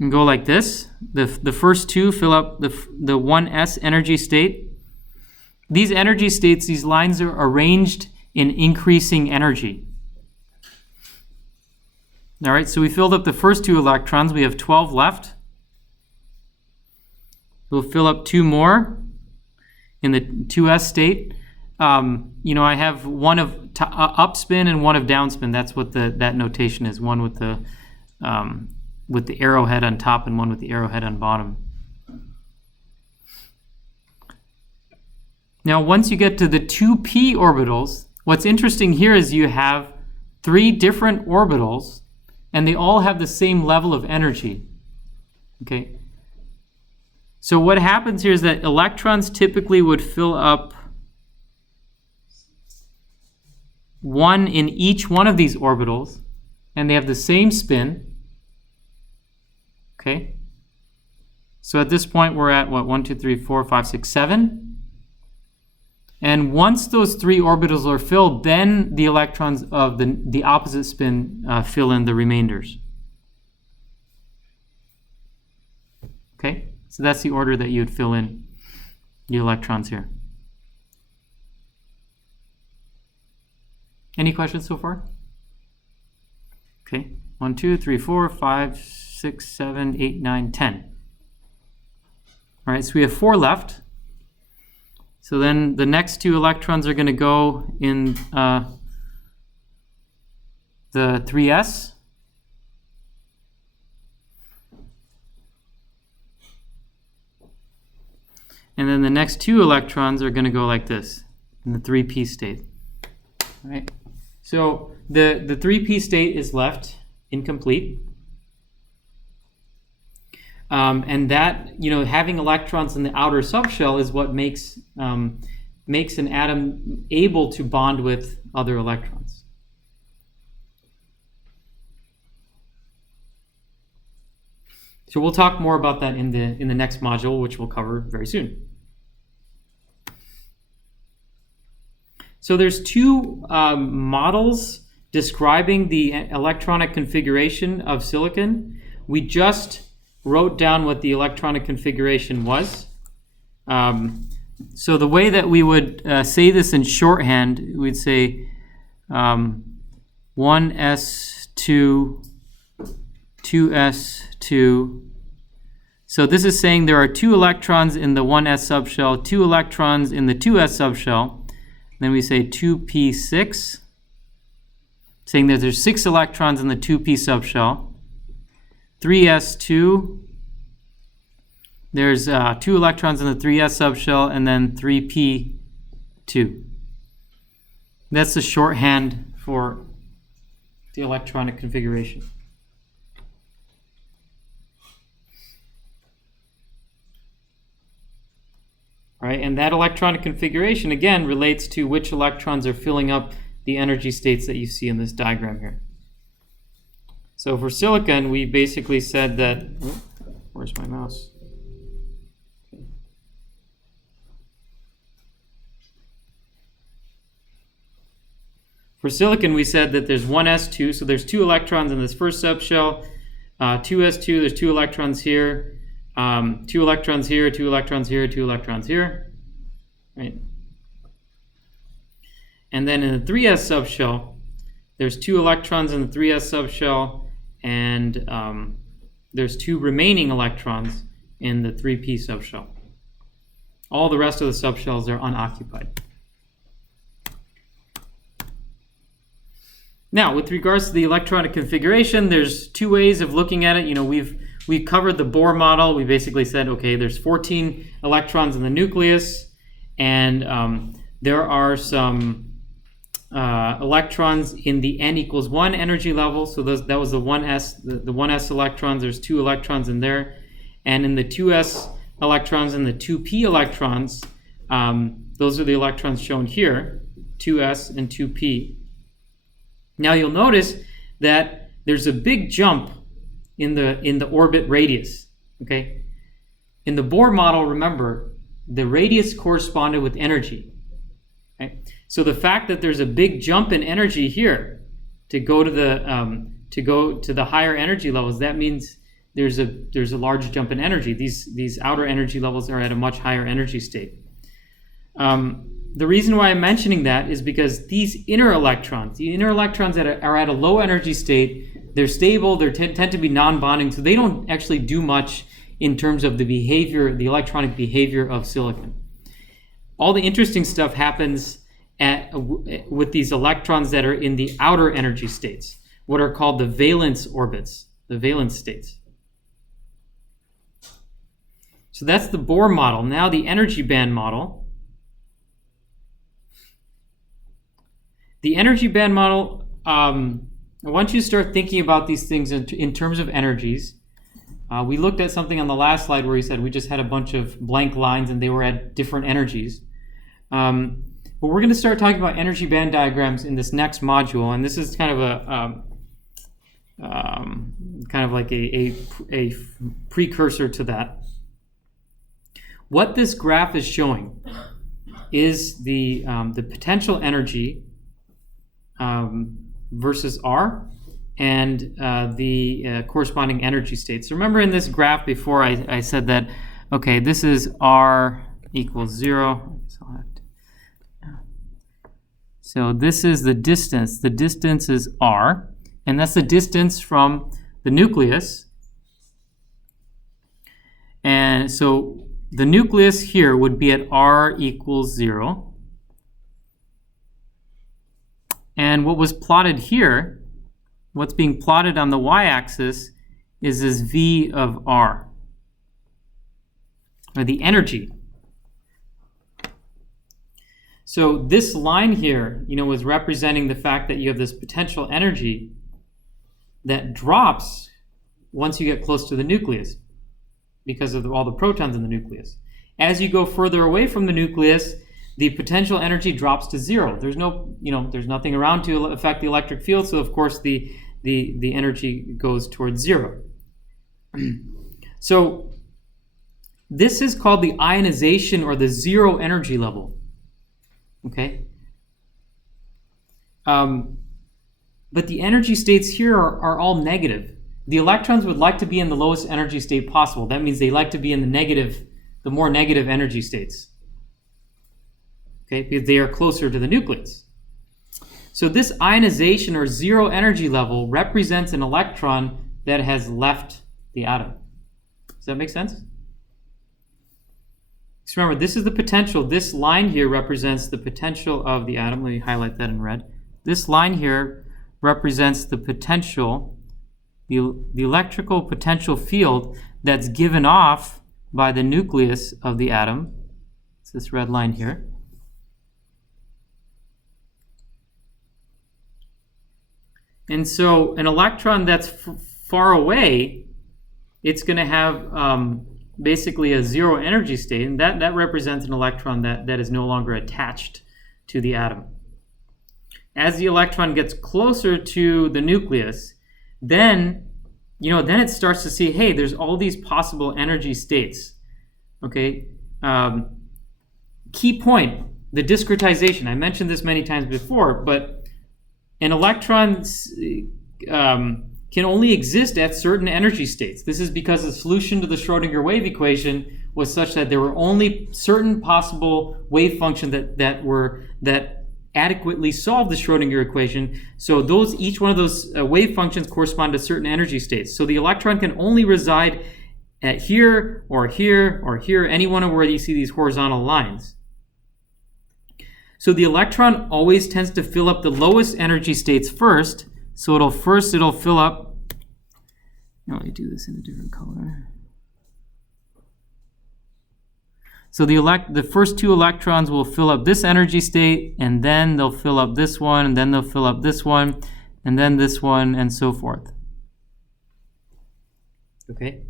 and go like this, the first 2 fill up the 1s energy state. These energy states, these lines are arranged in increasing energy. All right, so we filled up the first 2 electrons. We have 12 left. We'll fill up 2 more in the 2s state. I have one of upspin and one of downspin. That's what that notation is. One with the arrowhead on top and one with the arrowhead on bottom. Now, once you get to the 2p orbitals, what's interesting here is you have 3 different orbitals, and they all have the same level of energy. Okay. So what happens here is that electrons typically would fill up 1 in each one of these orbitals, and they have the same spin. Okay. So at this point, we're at what? 1, 2, 3, 4, 5, 6, 7. And once those 3 orbitals are filled, then the electrons of the opposite spin fill in the remainders. Okay, so that's the order that you would fill in the electrons here. Any questions so far? Okay, 1, 2, 3, 4, 5, 6, 7, 8, 9, 10. All right, so we have 4 left. So then the next 2 electrons are going to go in the 3s. And then the next 2 electrons are going to go like this in the 3p state. All right. So the 3p state is left incomplete. And that, having electrons in the outer subshell is what makes an atom able to bond with other electrons. So we'll talk more about that in the next module, which we'll cover very soon. So there's 2 models describing the electronic configuration of silicon. We just wrote down what the electronic configuration was. So the way that we would say this in shorthand, we'd say 1s2, 2s2. So this is saying there are 2 electrons in the 1s subshell, 2 electrons in the 2s subshell. Then we say 2p6, saying that there's 6 electrons in the 2p subshell. 3s2, there's 2 electrons in the 3s subshell, and then 3p2. That's the shorthand for the electronic configuration. All right, and that electronic configuration, again, relates to which electrons are filling up the energy states that you see in this diagram here. So for silicon, we basically said that, where's my mouse? For silicon, we said that there's 1s2, so there's 2 electrons in this first subshell. 2s2, there's 2 electrons here. 2 electrons here, 2 electrons here, 2 electrons here. Right? And then in the 3s subshell, there's 2 electrons in the 3s subshell, and there's 2 remaining electrons in the 3p subshell. All the rest of the subshells are unoccupied. Now, with regards to the electronic configuration, there's 2 ways of looking at it. We've covered the Bohr model. We basically said, okay, there's 14 electrons in the nucleus, and there are some electrons in the n equals 1 energy level. So that was the 1s, the 1s electrons. There's 2 electrons in there. And in the 2s electrons and the 2p electrons, those are the electrons shown here, 2s and 2p. Now you'll notice that there's a big jump in the orbit radius. Okay, in the Bohr model, remember, the radius corresponded with energy. Okay? So the fact that there's a big jump in energy here to go to the higher energy levels, that means there's a large jump in energy. These outer energy levels are at a much higher energy state. The reason why I'm mentioning that is because these inner electrons, that are at a low energy state, they're stable, they tend to be non-bonding, so they don't actually do much in terms of the behavior, the electronic behavior of silicon. All the interesting stuff happens with these electrons that are in the outer energy states, what are called the valence orbits, the valence states. So that's the Bohr model. Now the energy band model. The energy band model, once you start thinking about these things in terms of energies, we looked at something on the last slide where he said we just had a bunch of blank lines and they were at different energies. But we're going to start talking about energy band diagrams in this next module, and this is kind of like a precursor to that. What this graph is showing is the potential energy versus R and the corresponding energy states. So remember in this graph before I said that, okay, this is R equals 0. So this is the distance. The distance is R, and that's the distance from the nucleus. And so the nucleus here would be at R equals 0. And what was plotted here, what's being plotted on the y-axis, is this V of R, or the energy. So this line here, is representing the fact that you have this potential energy that drops once you get close to the nucleus because of all the protons in the nucleus. As you go further away from the nucleus, the potential energy drops to 0. There's there's nothing around to affect the electric field, so of course the energy goes towards 0. So this is called the ionization or the 0 energy level. Okay. But the energy states here are all negative. The electrons would like to be in the lowest energy state possible. That means they like to be in the more negative energy states. Okay, because they are closer to the nucleus. So this ionization or 0 energy level represents an electron that has left the atom. Does that make sense? So remember, this is the potential. This line here represents the potential of the atom. Let me highlight that in red. This line here represents the potential, the electrical potential field that's given off by the nucleus of the atom. It's this red line here. And so an electron that's far away, it's going to have basically a 0 energy state, and that represents an electron that is no longer attached to the atom. As the electron gets closer to the nucleus, then it starts to see, hey, there's all these possible energy states. Okay, key point, the discretization. I mentioned this many times before, but an electron can only exist at certain energy states. This is because the solution to the Schrodinger wave equation was such that there were only certain possible wave functions that adequately solved the Schrodinger equation. So each one of those wave functions correspond to certain energy states. So the electron can only reside at here or here or here, any one of where you see these horizontal lines. So the electron always tends to fill up the lowest energy states first. So it'll fill up. Let me do this in a different color. So the first 2 electrons will fill up this energy state, and then they'll fill up this one, and then they'll fill up this one, and then this one, and so forth. Okay?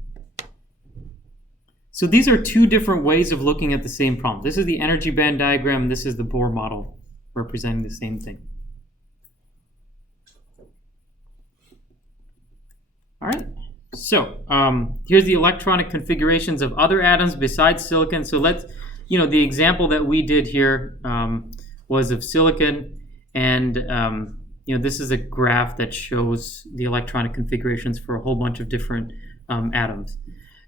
So these are 2 different ways of looking at the same problem. This is the energy band diagram, and this is the Bohr model representing the same thing. All right. So here's the electronic configurations of other atoms besides silicon. So let's, the example that we did here was of silicon, and this is a graph that shows the electronic configurations for a whole bunch of different atoms.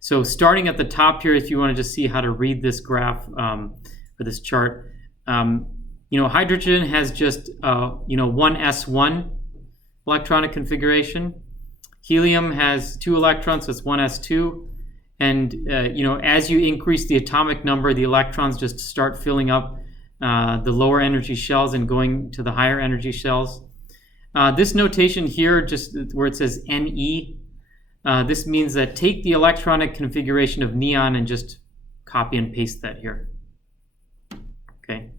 So starting at the top here, if you want to just see how to read this graph or this chart, hydrogen has just one s1 electronic configuration. Helium has 2 electrons, so it's 1s2. And as you increase the atomic number, the electrons just start filling up the lower energy shells and going to the higher energy shells. This notation here, just where it says Ne, this means that take the electronic configuration of neon and just copy and paste that here. Okay.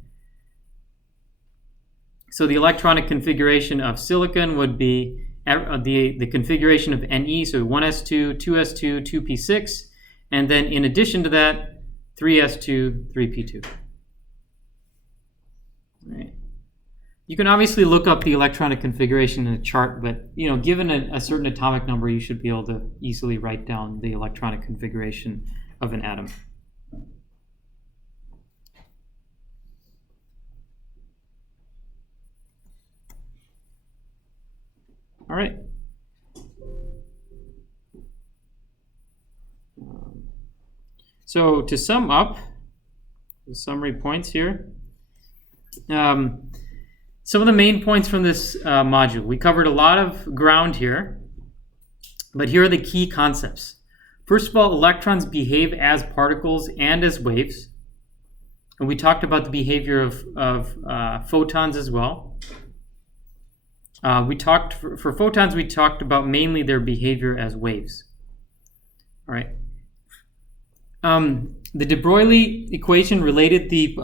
So the electronic configuration of silicon would be the configuration of Ne, so 1s2, 2s2, 2p6, and then in addition to that, 3s2, 3p2. All right. You can obviously look up the electronic configuration in a chart, but given a certain atomic number, you should be able to easily write down the electronic configuration of an atom. All right. So to sum up, the summary points here. Some of the main points from this module. We covered a lot of ground here, but here are the key concepts. First of all, electrons behave as particles and as waves. And we talked about the behavior of photons as well. For photons, we talked about mainly their behavior as waves. All right. The de Broglie equation related the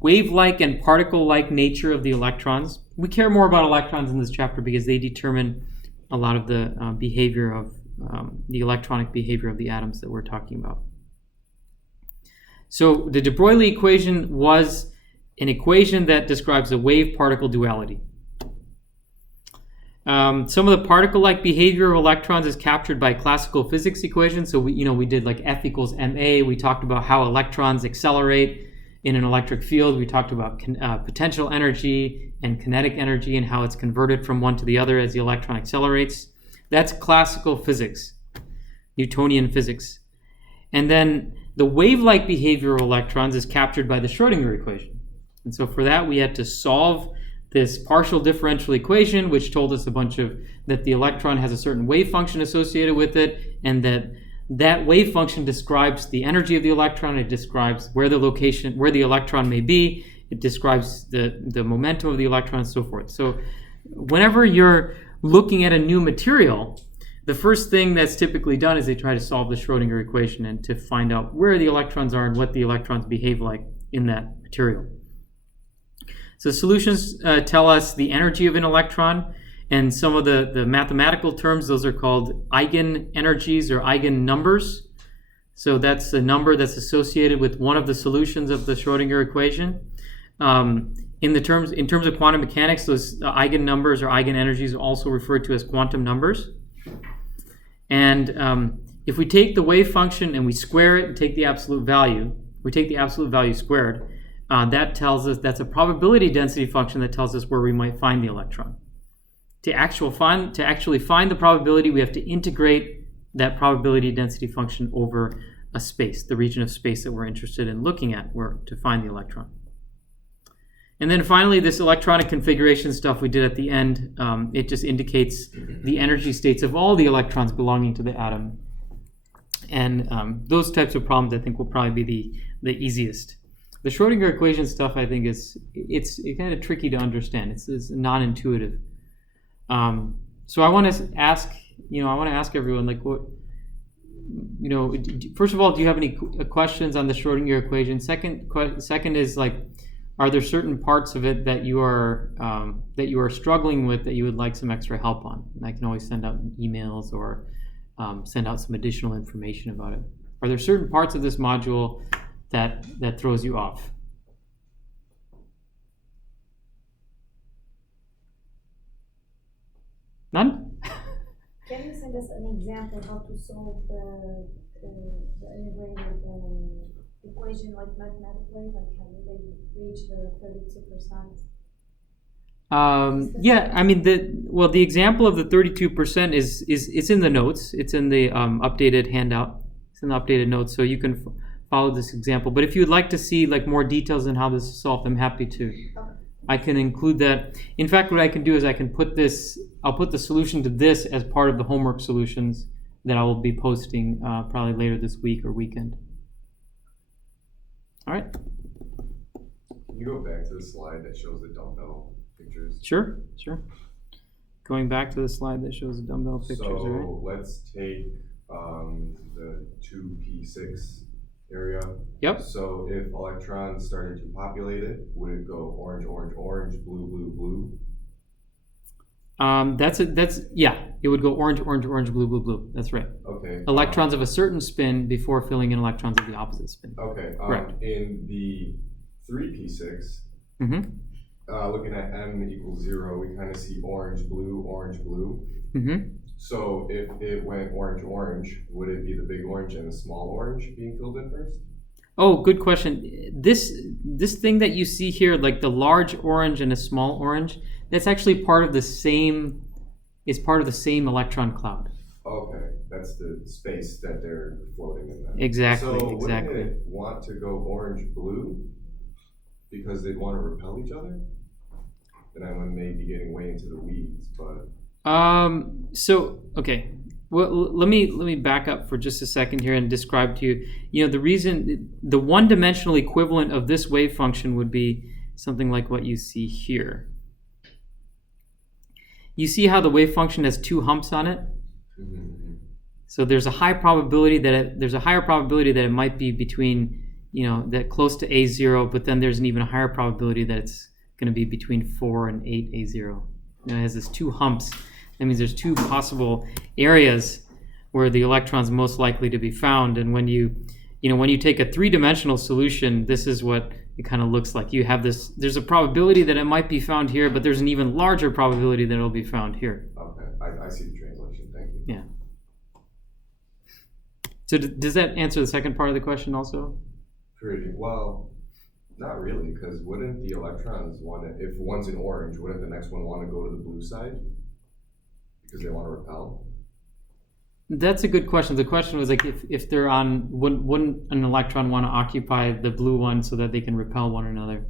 wave-like and particle-like nature of the electrons. We care more about electrons in this chapter because they determine a lot of the behavior of the electronic behavior of the atoms that we're talking about. So the de Broglie equation was an equation that describes the wave-particle duality. Some of the particle-like behavior of electrons is captured by classical physics equations. So we did like F equals ma. We talked about how electrons accelerate in an electric field. We talked about potential energy and kinetic energy and how it's converted from one to the other as the electron accelerates. That's classical physics, Newtonian physics. And then the wave-like behavior of electrons is captured by the Schrodinger equation. And so for that, we had to solve this partial differential equation, which told us that the electron has a certain wave function associated with it, and that wave function describes the energy of the electron. It describes where the electron may be. It describes the momentum of the electron and so forth. So whenever you're looking at a new material, the first thing that's typically done is they try to solve the Schrodinger equation and to find out where the electrons are and what the electrons behave like in that material. So solutions tell us the energy of an electron, and some of the mathematical terms, those are called eigenenergies or eigennumbers. So that's a number that's associated with one of the solutions of the Schrodinger equation. In terms of quantum mechanics, those eigennumbers or eigenenergies are also referred to as quantum numbers. And if we take the wave function and we square it and take the absolute value, squared, that tells us that's a probability density function that tells us where we might find the electron. To actually find the probability, we have to integrate that probability density function over a space, the region of space that we're interested in looking at to find the electron. And then finally, this electronic configuration stuff we did at the end, it just indicates the energy states of all the electrons belonging to the atom. And those types of problems, I think, will probably be the easiest. The Schrodinger equation stuff, I think, it's kind of tricky to understand. It's non-intuitive. So I want to ask everyone, like, what, first of all, do you have any questions on the Schrodinger equation? Second is, like, are there certain parts of it that you are struggling with that you would like some extra help on? And I can always send out emails or send out some additional information about it. Are there certain parts of this module that throws you off? None? Can you send us an example how to solve the integrated equation like mathematically? Like how do they reach the 32%? Yeah, I mean the example of the 32% is it's in the notes. It's in the updated handout. It's in the updated notes, so you can follow this example. But if you'd like to see like more details on how this is solved, I'm happy to. Okay. I can include that. In fact, what I can do is I can put this. I'll put the solution to this as part of the homework solutions that I will be posting probably later this week or weekend. All right. Can you go back to the slide that shows the dumbbell pictures? Sure. Going back to the slide that shows the dumbbell pictures. So all right? let's take the 2p6 area. Yep. So if electrons started to populate it, would it go orange, orange, orange, blue, blue, blue? It would go orange, orange, orange, blue, blue, blue. That's right. Okay. Electrons of a certain spin before filling in electrons of the opposite spin. Okay. Correct. In the 3p6, Mm-hmm. looking at m equals 0, we kind of see orange, blue, orange, blue. Mm-hmm. So if it went orange, orange, would it be the big orange and the small orange being filled in first? Oh, good question. This thing that you see here, like the large orange and a small orange, that's actually part of the same electron cloud. Okay, that's the space that they're floating in then. Exactly. So wouldn't it want to go orange, blue because they'd want to repel each other? And I may be getting way into the weeds, but Okay. Well, let me back up for just a second here and describe to you. You know, the reason the one-dimensional equivalent of this wave function would be something like what you see here. You see how the wave function has two humps on it? Mm-hmm. So there's a high probability that there's a higher probability that it might be between, that close to A0, but then there's an even higher probability that it's going to be between 4 and 8 A0. It has these two humps. That means there's two possible areas where the electron's most likely to be found. And when you take a three-dimensional solution, this is what it kind of looks like. You have this, there's a probability that it might be found here, but there's an even larger probability that it'll be found here. Okay, I see the translation. Thank you. Yeah. So does that answer the second part of the question also? Pretty well. Not really, because wouldn't the electrons if one's in orange, wouldn't the next one want to go to the blue side? Because they want to repel? That's a good question. The question was like if they're on, wouldn't an electron want to occupy the blue one so that they can repel one another?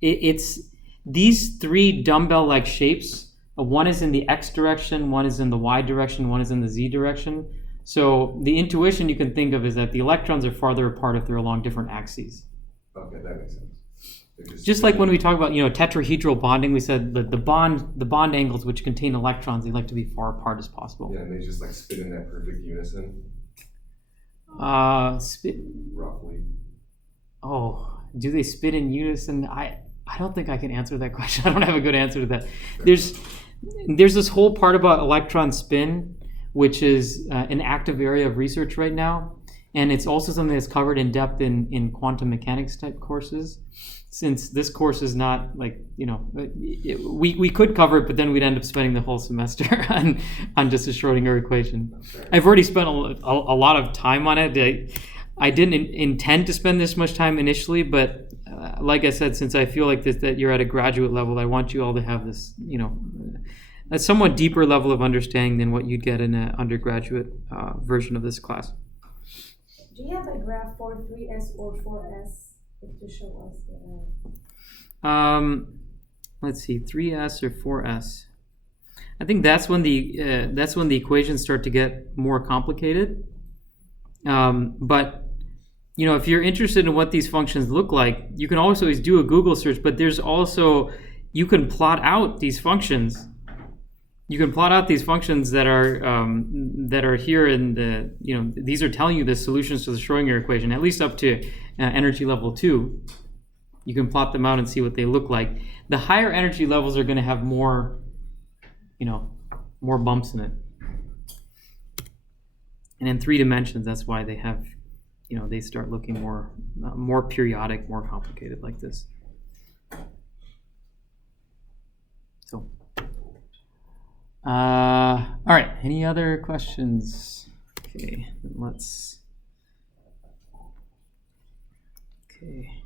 It's these three dumbbell-like shapes. One is in the x direction, one is in the y direction, one is in the z direction. So the intuition you can think of is that the electrons are farther apart if they're along different axes. Okay, that makes sense. Just like when we talk about tetrahedral bonding, we said that the bond angles which contain electrons, they like to be far apart as possible. Yeah, and they just like spin in that perfect unison. Roughly. Oh, do they spin in unison? I don't think I can answer that question. I don't have a good answer to that. There's this whole part about electron spin, which is an active area of research right now, and it's also something that's covered in depth in quantum mechanics type courses. Since this course is not we could cover it, but then we'd end up spending the whole semester on just a Schrodinger equation. I've already spent a lot of time on it. I didn't intend to spend this much time initially, but like I said, since I feel like that you're at a graduate level, I want you all to have this, a somewhat deeper level of understanding than what you'd get in an undergraduate version of this class. Do you have a graph for 3s or 4s? To show us let's see, 3s or 4s. I think that's when the equations start to get more complicated. But if you're interested in what these functions look like, you can always do a Google search. But there's also, you can plot out these functions. You can plot out these functions that are here in the, these are telling you the solutions to the Schrodinger equation, at least up to energy level 2. You can plot them out and see what they look like. The higher energy levels are going to have more bumps in it. And in 3 dimensions, that's why they have, they start looking more periodic, more complicated like this. So. All right. Any other questions? Okay, let's. Okay.